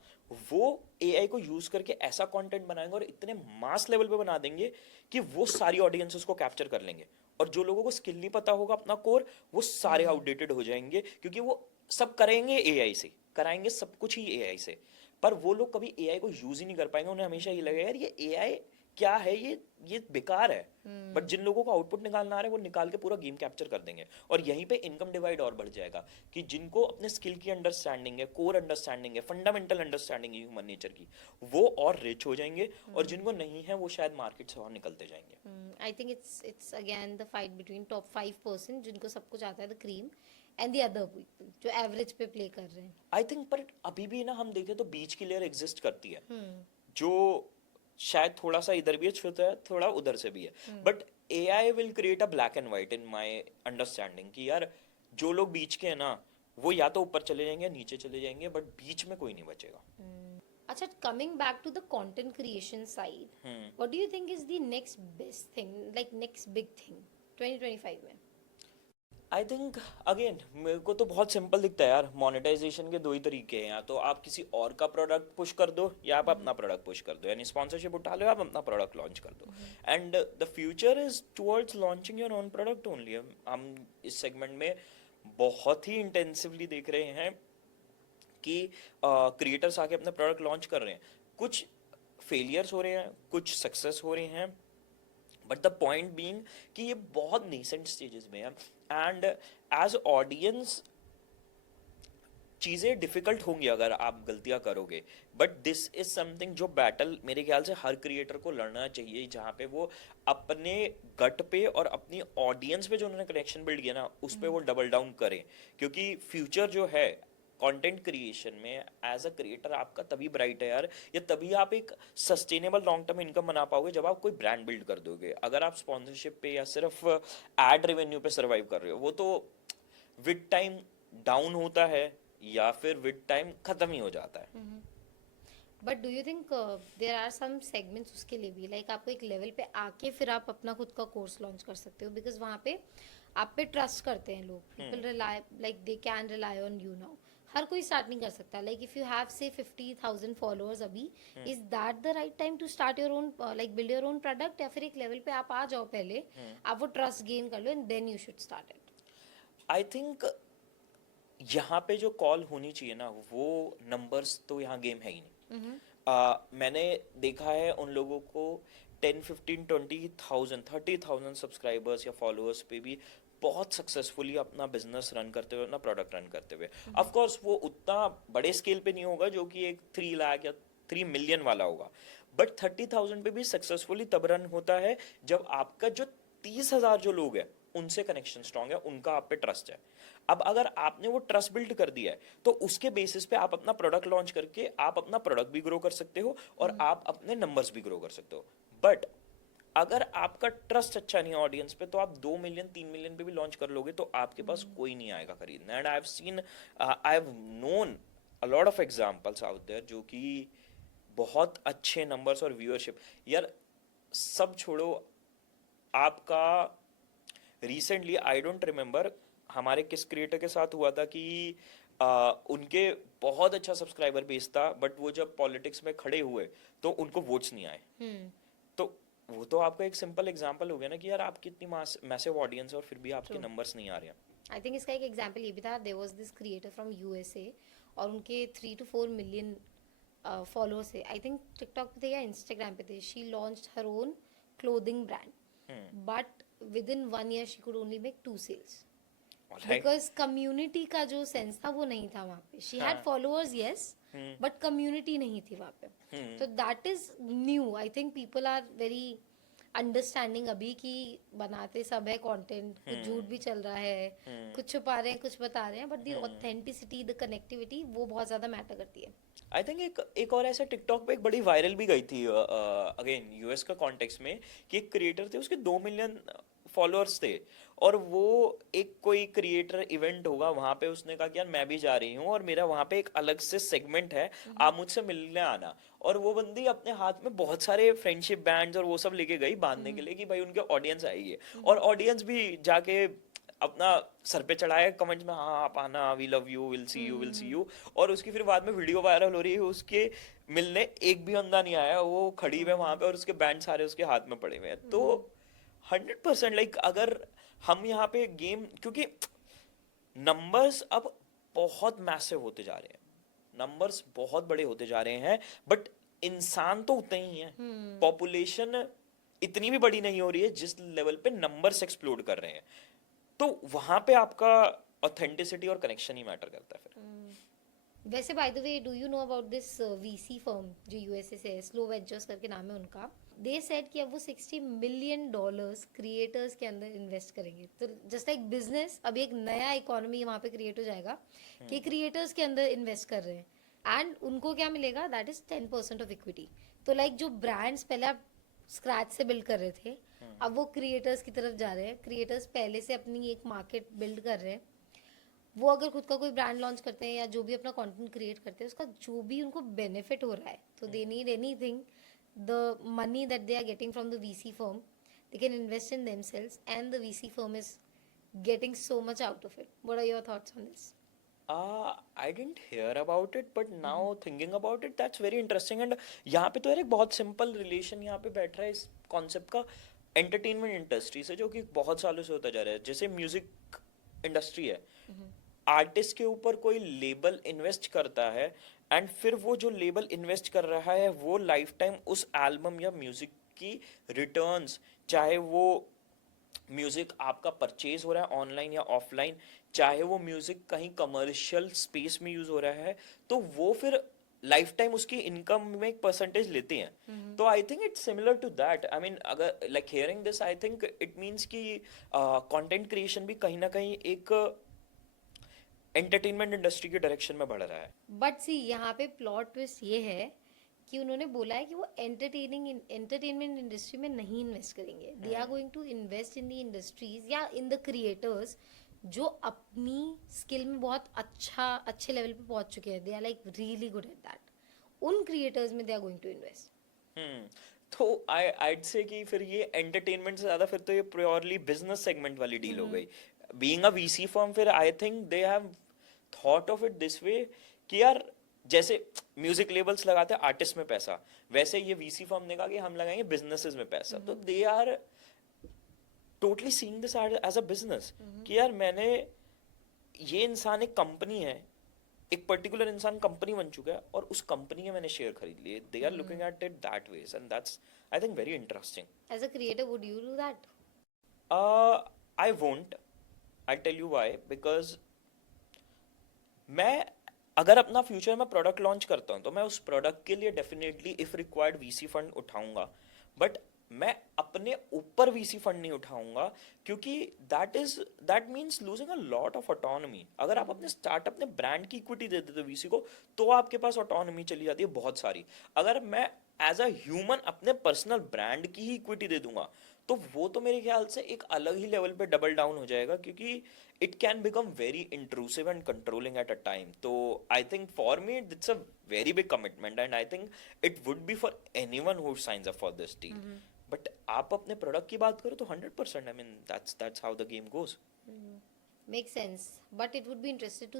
वो एआई को यूज करके ऐसा कंटेंट बनाएंगे और इतने मास लेवल पे बना देंगे कि वो सारी ऑडियंसेस को कैप्चर कर लेंगे। और जो लोगों को स्किल नहीं पता होगा अपना कोर, वो सारे आउटडेटेड हो जाएंगे क्योंकि वो सब करेंगे एआई से, कराएंगे सब कुछ ही एआई से। पर वो लोग कभी एआई को यूज ही नहीं कर पाएंगे। उन्हें हमेशा ये लगेगा यार ये एआई क्या है, ये बेकार है। बट जिन लोगों को आउटपुट निकालना आ रहा है वो निकाल के पूरा गेम कैप्चर कर देंगे और यहीं पे इनकम डिवाइड और बढ़ जाएगा कि जिनको अपने स्किल की अंडरस्टैंडिंग है, कोर अंडरस्टैंडिंग है, फंडामेंटल अंडरस्टैंडिंग है ह्यूमन नेचर की, वो और रिच हो जाएंगे और जिनको नहीं है वो शायद मार्केट से और निकलते जाएंगे। आई think it's again the fight between top 5% जिनको सब कुछ आता है, the cream, and the other people जो एवरेज पे प्ले कर रहे हैं। आई थिंक पर अभी भी ना हम देखें तो बीच की लेयर एग्जिस्ट करती है जो शायद थोड़ा सा इधर भी है थोड़ा उधर से भी है। But AI will create a black and white in my understanding कि यार जो लोग बीच के हैं ना वो या तो ऊपर चले जाएंगे नीचे चले जाएंगे बट बीच में कोई नहीं बचेगा। अच्छा, coming back to the content creation side, what do you think is the next best thing, like next big thing 2025 में? आई थिंक अगेन मेरे को तो बहुत सिंपल दिखता है यार, मोनेटाइजेशन के दो ही तरीके हैं, या तो आप किसी और का प्रोडक्ट पुश कर दो या आप अपना प्रोडक्ट पुश कर दो, यानी स्पॉन्सरशिप उठा लो या आप अपना प्रोडक्ट लॉन्च कर दो। And the future is towards launching your own product only. हम इस सेगमेंट में बहुत ही इंटेंसिवली देख रहे हैं कि क्रिएटर्स आके अपने प्रोडक्ट लॉन्च कर रहे हैं। कुछ फेलियर्स हो रहे हैं, कुछ सक्सेस हो रहे हैं, बट द पॉइंट बीइंग कि ये बहुत नेसेंट स्टेजेस में है एंड एज ऑडियंस चीज़ें डिफिकल्ट होंगी अगर आप गलतियां करोगे। बट दिस इज समथिंग जो बैटल मेरे ख्याल से हर क्रिएटर को लड़ना चाहिए, जहाँ पे वो अपने गट पे और अपनी ऑडियंस पे जो उन्होंने कनेक्शन बिल्ड किया ना उस पे वो डबल डाउन करें। क्योंकि फ्यूचर जो है कंटेंट क्रिएशन में एज अ क्रिएटर आपका तभी ब्राइट है यार, या तभी आप एक सस्टेनेबल लॉन्ग टर्म इनकम बना पाओगे जब आप कोई ब्रांड बिल्ड कर दोगे। अगर आप स्पॉन्सरशिप पे या सिर्फ एड रेवेन्यू पे सर्वाइव कर रहे हो वो तो विद टाइम डाउन होता है या फिर विद टाइम खत्म ही हो जाता है। But do you think there are some segments उसके लिए भी, लाइक आपको एक लेवल पे आके फिर आप अपना खुद का कोर्स लॉन्च कर सकते हो, बिकॉज वहाँ पे आप पे ट्रस्ट करते हैं लोग, people rely, like they can rely on you now. हर कोई स्टार्ट नहीं कर सकता, लाइक इफ यू हैव से 50,000 फॉलोअर्स अभी, is that the right time to start your own, like build your own product, या फिर एक लेवल पे आप आ जाओ पहले, आप वो ट्रस्ट गेन कर लो and then you should start it? I think यहाँ पे जो कॉल होनी चाहिए ना वो नंबर्स तो यहाँ गेम है ही नहीं। मैंने देखा है उन लोगों को 10, 15, 20,000, 30,000 सब्सक्राइबर्स या फॉलोअर्स पे भी बहुत सक्सेसफुली अपना बिजनेस रन करते हुए, अपना प्रोडक्ट रन करते हुए। ऑफ कोर्स वो उतना बड़े स्केल पे नहीं होगा जो कि एक 3 लाख या 3 मिलियन वाला होगा, बट 30,000 पे भी सक्सेसफुली तब रन होता है जब आपका जो 30,000 जो लोग हैं उनसे कनेक्शन स्ट्रांग है, उनका आप पे ट्रस्ट है। अब अगर आपने वो ट्रस्ट बिल्ड कर दिया है तो उसके बेसिस पे आप अपना प्रोडक्ट लॉन्च करके आप अपना प्रोडक्ट भी ग्रो कर सकते हो और आप अपने नंबर्स भी ग्रो कर सकते हो। बट अगर आपका ट्रस्ट अच्छा नहीं है ऑडियंस पे तो आप 2 मिलियन 3 मिलियन पे भी लॉन्च कर लोगे तो आपके पास कोई नहीं आएगा खरीदने। And I have known a lot of examples out there जो कि बहुत अच्छे नंबर्स और व्यूअरशिप, यार सब छोड़ो, आपका रिसेंटली आई डोंट रिमेम्बर हमारे किस क्रिएटर के साथ हुआ था कि उनके बहुत अच्छा सब्सक्राइबर बेस था बट वो जब पॉलिटिक्स में खड़े हुए तो उनको वोट्स नहीं आए। तो वो तो आपका एक सिंपल एग्जांपल हो गया ना कि यार आपकी इतनी मैसिव ऑडियंस है और फिर भी आपके नंबर्स नहीं आ रहे हैं। आई थिंक इसका एक एग्जांपल ये भी था, there was this creator from USA और उनके 3 to 4 मिलियन फॉलोअर्स थे, आई थिंक टिकटॉक पे थे या इंस्टाग्राम पे थे, she launched her own clothing brand, but within 1 year she could only make 2 sales Alright. Because community का जो सेंस था वो नहीं था वहाँ पे. शी हैड हाँ. फॉलोअर्स यस, बट कम्युनिटी नहीं थी वहाँ पे. तो that is new. I think people are very understanding अभी कि बनाते सब है कंटेंट, कुछ झूठ भी चल रहा है, कुछ छुपा रहे हैं, कुछ बता रहे हैं, but the authenticity, the connectivity, वो बहुत ज्यादा मैटर करती है. आई थिंक एक और ऐसे टिकटॉक पे एक बड़ी वायरल भी गई थी अगेन यूएस का कॉन्टेक्स्ट में, कि एक क्रिएटर थे, उसके 2 मिलियन फॉलोअर्स थे, और वो एक कोई क्रिएटर इवेंट होगा वहां पे, उसने कहा कि यार मैं भी जा रही हूँ और मेरा वहां पे एक अलग से सेगमेंट है, आप मुझसे मिलने आना. और वो बंदी अपने हाथ में बहुत सारे फ्रेंडशिप बैंड्स और वो सब लेके गई बांधने के लिए कि भाई उनके ऑडियंस आई है, और ऑडियंस भी जाके अपना सर पे चढ़ाया कमेंट्स में, हाँ आप आना, we love you, will see you, will see you. और उसकी फिर बाद में वीडियो वायरल हो रही है, उसके मिलने एक भी बंदा नहीं आया, वो खड़ी हुई है वहां पे और उसके बैंड सारे उसके हाथ में पड़े हुए हैं. तो 100% लाइक अगर हम यहाँ पे गेम, क्योंकि नंबर्स अब बहुत मैसिव होते जा रहे हैं, नंबर्स बहुत बड़े होते जा रहे हैं, बट इंसान तो उतने ही हैं. पॉपुलेशन इतनी भी बड़ी नहीं हो रही है जिस लेवल पे नंबर्स एक्सप्लोड कर रहे हैं. तो वहां पे आपका ऑथेंटिसिटी और कनेक्शन ही मैटर करता है फिर. वैसे by the way, do you know about this VC firm जो यूएसए से है, स्लो वेंचर्स करके नाम है उनका. दे सेड कि अब वो $60 मिलियन क्रिएटर्स के अंदर इन्वेस्ट करेंगे. तो जस्ट लाइक बिजनेस, अभी एक नया इकोनॉमी वहाँ पे क्रिएट हो जाएगा कि क्रिएटर्स के अंदर इन्वेस्ट कर रहे हैं, एंड उनको क्या मिलेगा, दैट इज 10% ऑफ इक्विटी. तो लाइक जो ब्रांड्स पहले आप स्क्रैच से बिल्ड कर रहे थे, अब वो क्रिएटर्स की तरफ जा रहे हैं. क्रिएटर्स पहले से अपनी एक मार्केट बिल्ड कर रहे हैं, वो अगर खुद का कोई ब्रांड लॉन्च करते हैं या जो भी अपना कंटेंट क्रिएट करते हैं, उसका जो भी उनको बेनिफिट हो रहा है, तो they need anything, the money that they are getting from the VC firm, they can invest in themselves, and the VC firm is getting so much out of it. What are your thoughts on this? I didn't hear about it, but now thinking about it, that's very interesting. And यहाँ पे तो यार एक बहुत simple relation यहाँ पे बैठ रहा है इस कॉन्सेप्ट का एंटरटेनमेंट इंडस्ट्री से, जो कि बहुत सालों से होता जा रहा है. जैसे म्यूजिक इंडस्ट्री है, आर्टिस्ट के ऊपर कोई लेबल इन्वेस्ट करता है, एंड फिर वो जो लेबल इन्वेस्ट कर रहा है वो लाइफ टाइम उस एल्बम या म्यूजिक की रिटर्न्स, चाहे वो म्यूजिक आपका परचेज हो रहा है ऑनलाइन या ऑफलाइन, चाहे वो म्यूजिक कहीं कमर्शियल स्पेस में यूज हो रहा है, तो वो फिर लाइफ टाइम उसकी इनकम में एक परसेंटेज लेते हैं. तो I think it's similar to that. I mean अगर like hearing this, I think it means कि कंटेंट क्रिएशन भी कहीं ना कहीं एक एंटरटेनमेंट इंडस्ट्री के डायरेक्शन में बढ़ रहा है. बट सी, यहाँ पे प्लॉट ट्विस्ट ये है कि उन्होंने बोला है कि वो एंटरटेनमेंट इंडस्ट्री में नहीं इन्वेस्ट करेंगे. They are going to invest in the industries या इन द क्रिएटर्स जो अपनी स्किल में बहुत अच्छे लेवल पे पहुंच चुके हैं. They are like really good at that. उन क्रिएटर्स में they are going to invest. तो I'd say कि फिर ये एंटरटेनमेंट से ज्यादा फिर तो ये प्योरली बिजनेस सेगमेंट वाली डील हो गई. बीइंग अ वीसी फर्म, फिर I think they have thought of it this way कि यार जैसे म्यूजिक लेबल्स लगाते हैं आर्टिस्ट में पैसा, वैसे ये वीसी फर्म ने कहा कि हम लगाएंगे बिजनेसेस में पैसा. तो they are totally seeing this as a business कि यार मैंने, ये इंसान एक कंपनी है, एक पर्टिकुलर इंसान कंपनी बन चुका है और उस कंपनी के मैंने शेयर खरीद लिए. They are looking at it that way, and that's I think very interesting. As a creator, would you do that? I won't. I tell you why. Because मैं अगर अपना फ्यूचर में प्रोडक्ट लॉन्च करता हूँ तो मैं उस प्रोडक्ट के लिए definitely if required VC fund उठाऊंगा, बट मैं अपने ऊपर वीसी फंड नहीं उठाऊंगा, क्योंकि that means losing a lot of autonomy. अगर आप अपने स्टार्टअप, अपने ब्रांड की इक्विटी दे देते वीसी को, तो आपके पास ऑटोनॉमी चली जाती है बहुत सारी. अगर मैं एज अ ह्यूमन अपने पर्सनल ब्रांड की ही इक्विटी दे दूंगा, तो वो तो मेरे ख्याल से एक अलग ही लेवल पे डबल डाउन हो जाएगा, क्योंकि it can become very intrusive and controlling at a time. So I think for me it's a very big commitment, and I think it would be for anyone who signs up for this deal. But आप अपने product की बात करो तो 100%. I mean that's how the game goes. Makes sense. But it would be interesting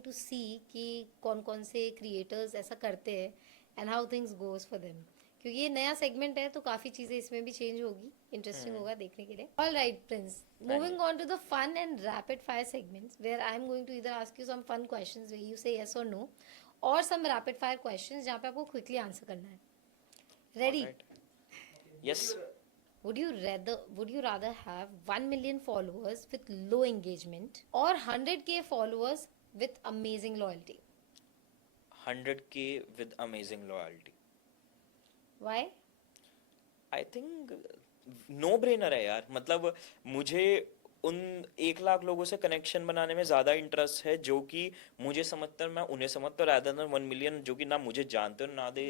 to see कि कौन से creators ऐसा करते हैं and how things goes for them. क्योंकि ये नया सेगमेंट है तो काफी चीजें इसमें भी चेंज होगी. इंटरेस्टिंग होगा देखने के लिए. All right Prince, moving on to the fun and rapid fire segments where I am going to either ask you some fun questions where you say yes और नो, और some rapid fire questions जहाँ पे आपको quickly answer करना है. Ready? Yes. Would you rather have 1 million followers with low engagement or 100k followers with amazing loyalty? 100K with amazing loyalty. Why? I think no brainer है यार, मतलब मुझे उन 1 लाख लोगों से कनेक्शन बनाने में ज्यादा इंटरेस्ट है जो कि मुझे समझते हैं, मैं उन्हें समझता हूँ, rather than 1 million जो कि ना मुझे जानते हो ना दे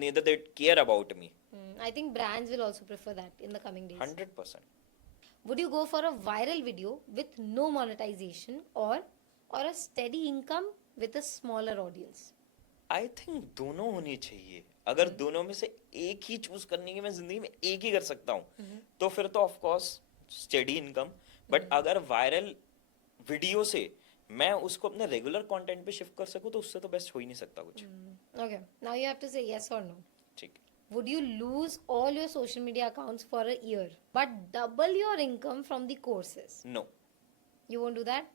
neither they care about me. I think brands will also prefer that in the coming days. 100%. Would you go for a viral video with no monetization or a steady income with a smaller audience? I think दोनों होनी चाहिए. अगर दोनों में से एक ही choose करने की मैं जिंदगी में एक ही कर सकता हूँ तो फिर तो of course steady income. But अगर वायरल वीडियो से मैं उसको अपने रेगुलर कंटेंट पे शिफ्ट कर सकूँ तो उससे तो बेस्ट हो ही नहीं सकता कुछ. Okay, now you have to say yes or no. ठीक. Would you lose all your social media accounts for a year but double your income from the courses? No. You won't do that?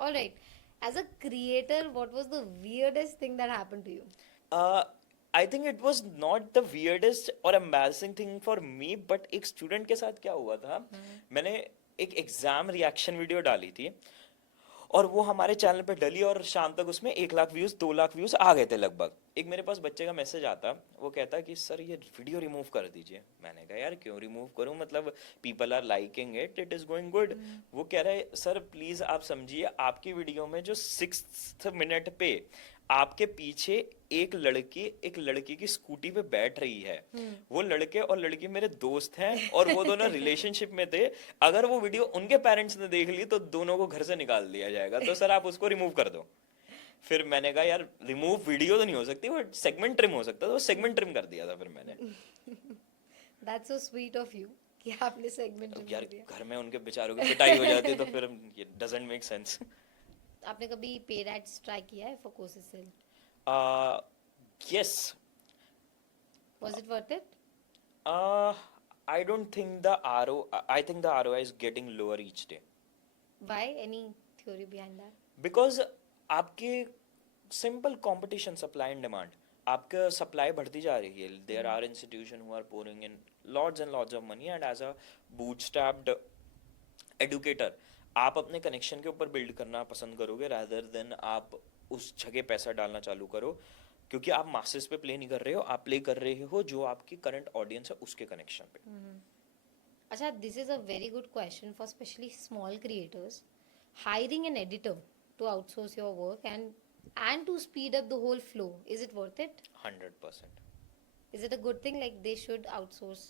All right. As a creator, what was the weirdest thing that happened to you? I think it was not the weirdest और embarrassing thing for me, but एक student के साथ क्या हुआ था, मैंने एक exam reaction video डाली थी और वो हमारे चैनल पे डली और शाम तक उसमें 1 लाख व्यूज 2 लाख व्यूज आ गए थे लगभग. एक मेरे पास बच्चे का मैसेज आता, वो कहता कि सर ये वीडियो रिमूव कर दीजिए. मैंने कहा यार क्यों रिमूव करूं, मतलब people are liking it, it is going good. वो कह रहे सर प्लीज आप समझिए, आपकी वीडियो में जो 6th मिनट पे आपके पीछे एक लड़की की स्कूटी पे बैठ रही है, वो लड़के और लड़की मेरे दोस्त हैं और वो दोनों रिलेशनशिप में थे. अगर वो वीडियो उनके पेरेंट्स ने देख ली तो दोनों को घर से निकाल दिया जाएगा, तो सर आप उसको रिमूव कर दो. फिर मैंने कहा यार रिमूव वीडियो तो नहीं हो सकती, वो सेगमेंट ट्रिम हो सकता, तो सेगमेंट ट्रिम कर दिया था फिर मैंने. That's so sweet of you कि आपने segment remove यार किया. घर में उनके बेचारों की पिटाई हो जाती तो फिर ये डजंट मेक सेंस. आपने कभी paid ads try किया है for courses sale? Yes. Was it worth it? I don't think I think the ROI is getting lower each day. Why? Any theory behind that? Because आपके simple competition supply and demand, आपका supply बढ़ती जा रही है. There are institution who are pouring in lots and lots of money, and as a bootstrapped educator आप अपने connection के ऊपर बिल्ड करना पसंद करोगे रादर देन आप उस जगह पैसा डालना चालू करो, क्योंकि आप मासेस पे प्ले नहीं कर रहे हो, आप प्ले कर रहे हो जो आपकी करंट ऑडियंस है उसके कनेक्शन पे. अच्छा, this is a very good question for especially small creators. Hiring an editor to outsource your work and to speed up the whole flow, is it worth it? 100%. Is it a good thing, like they should outsource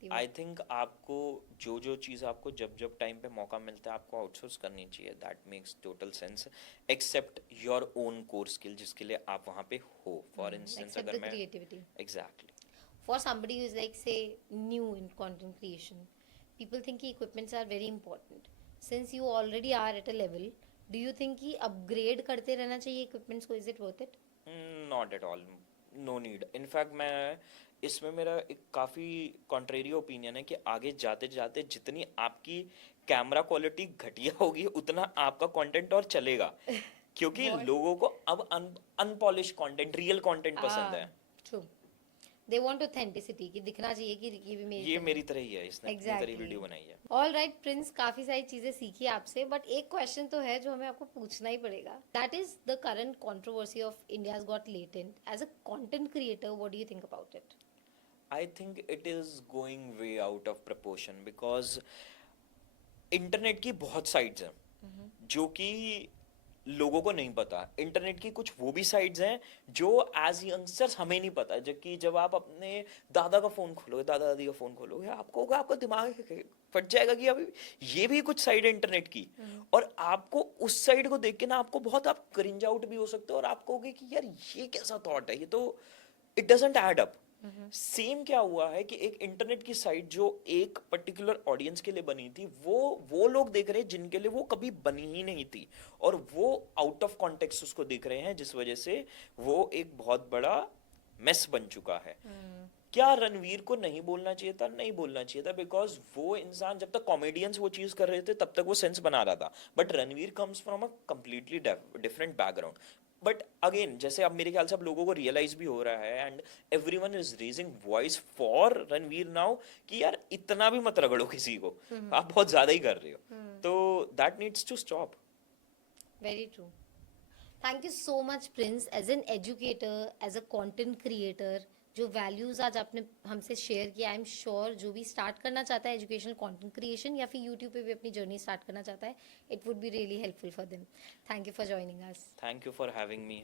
the work? I think आपको जो चीज़ आपको जब time पे मौका मिलता है आपको outsource करनी चाहिए. That makes total sense, except your own core skill जिसके लिए आप वहाँ पे हो. फॉर इंस्टेंस Except अगर the मैं creativity. Exactly For somebody who is like say new in content creation, people think कि equipments are very important. Since you already are at a level, do you think कि upgrade करते रहना चाहिए equipments को? Is it worth it? Not at all, no need. In fact मैं इसमें मेरा एक काफ़ी कॉन्ट्रेरी ओपिनियन है कि आगे जाते जाते जितनी आपकी कैमरा क्वालिटी घटिया होगी उतना आपका कंटेंट और चलेगा, क्योंकि लोगों को अब अनपॉलिश कंटेंट, रियल कंटेंट पसंद है. True. They want authenticity कि दिखना चाहिए कि ये भी मेरी ये तरह मेरी तरह ही है, इसने अपनी तरह Exactly. वीडियो बनाई है. All right, Prince, काफी सारी चीजें सीखी आपसे, बट एक क्वेश्चन तो है जो हमें आपको पूछना ही पड़ेगा. That is the current controversy of India's Got Latent. As a content creator, what do you think about it? I think it is going way out of proportion because internet की बहुत sites हैं जो कि लोगों को नहीं पता. Internet की कुछ वो भी साइट्स हैं जो एज यंगस्टर्स हमें नहीं पता, जबकि जब आप अपने दादा का फोन खोलोगे, दादा दादी का फोन खोलोगे, आपको होगा, आपका दिमाग फट जाएगा कि अभी ये भी कुछ साइड है इंटरनेट की. और आपको उस साइड को देख के ना आपको बहुत आप क्रिंज आउट भी हो सकते हो और आप कहोगे कि यार ये कैसा थॉट है, ये तो it doesn't add up. Same क्या हुआ है कि एक इंटरनेट की साइट जो एक पर्टिकुलर ऑडियंस के लिए बनी थी, वो लोग देख रहे हैं जिनके लिए वो कभी बनी ही नहीं थी, और वो आउट ऑफ कॉन्टेक्स्ट उसको देख रहे हैं, जिस वजह से वो एक बहुत बड़ा मेस बन चुका है. क्या रणवीर को नहीं बोलना चाहिए था? नहीं बोलना चाहिए था, बिकॉज वो इंसान जब तक कॉमेडियंस वो चीज कर रहे थे तब तक वो सेंस बना रहा था, but Ranveer comes from a completely different background. But again जैसे अब मेरे ख्याल से अब लोगों को रियलाइज भी हो रहा है and everyone is raising voice for Ranveer now कि यार इतना भी मत रगड़ो किसी को, आप बहुत ज्यादा ही कर रहे हो, तो that needs to stop. Very true. Thank you so much, Prince, as an educator, as a content creator. जो वैल्यूज आज आपने हमसे शेयर किया, आई एम श्योर जो भी स्टार्ट करना चाहता है एजुकेशनल कंटेंट क्रिएशन या फिर यूट्यूब पे भी अपनी जर्नी स्टार्ट करना चाहता है, it would be really helpful for them. Thank you for joining us. Thank you for having me.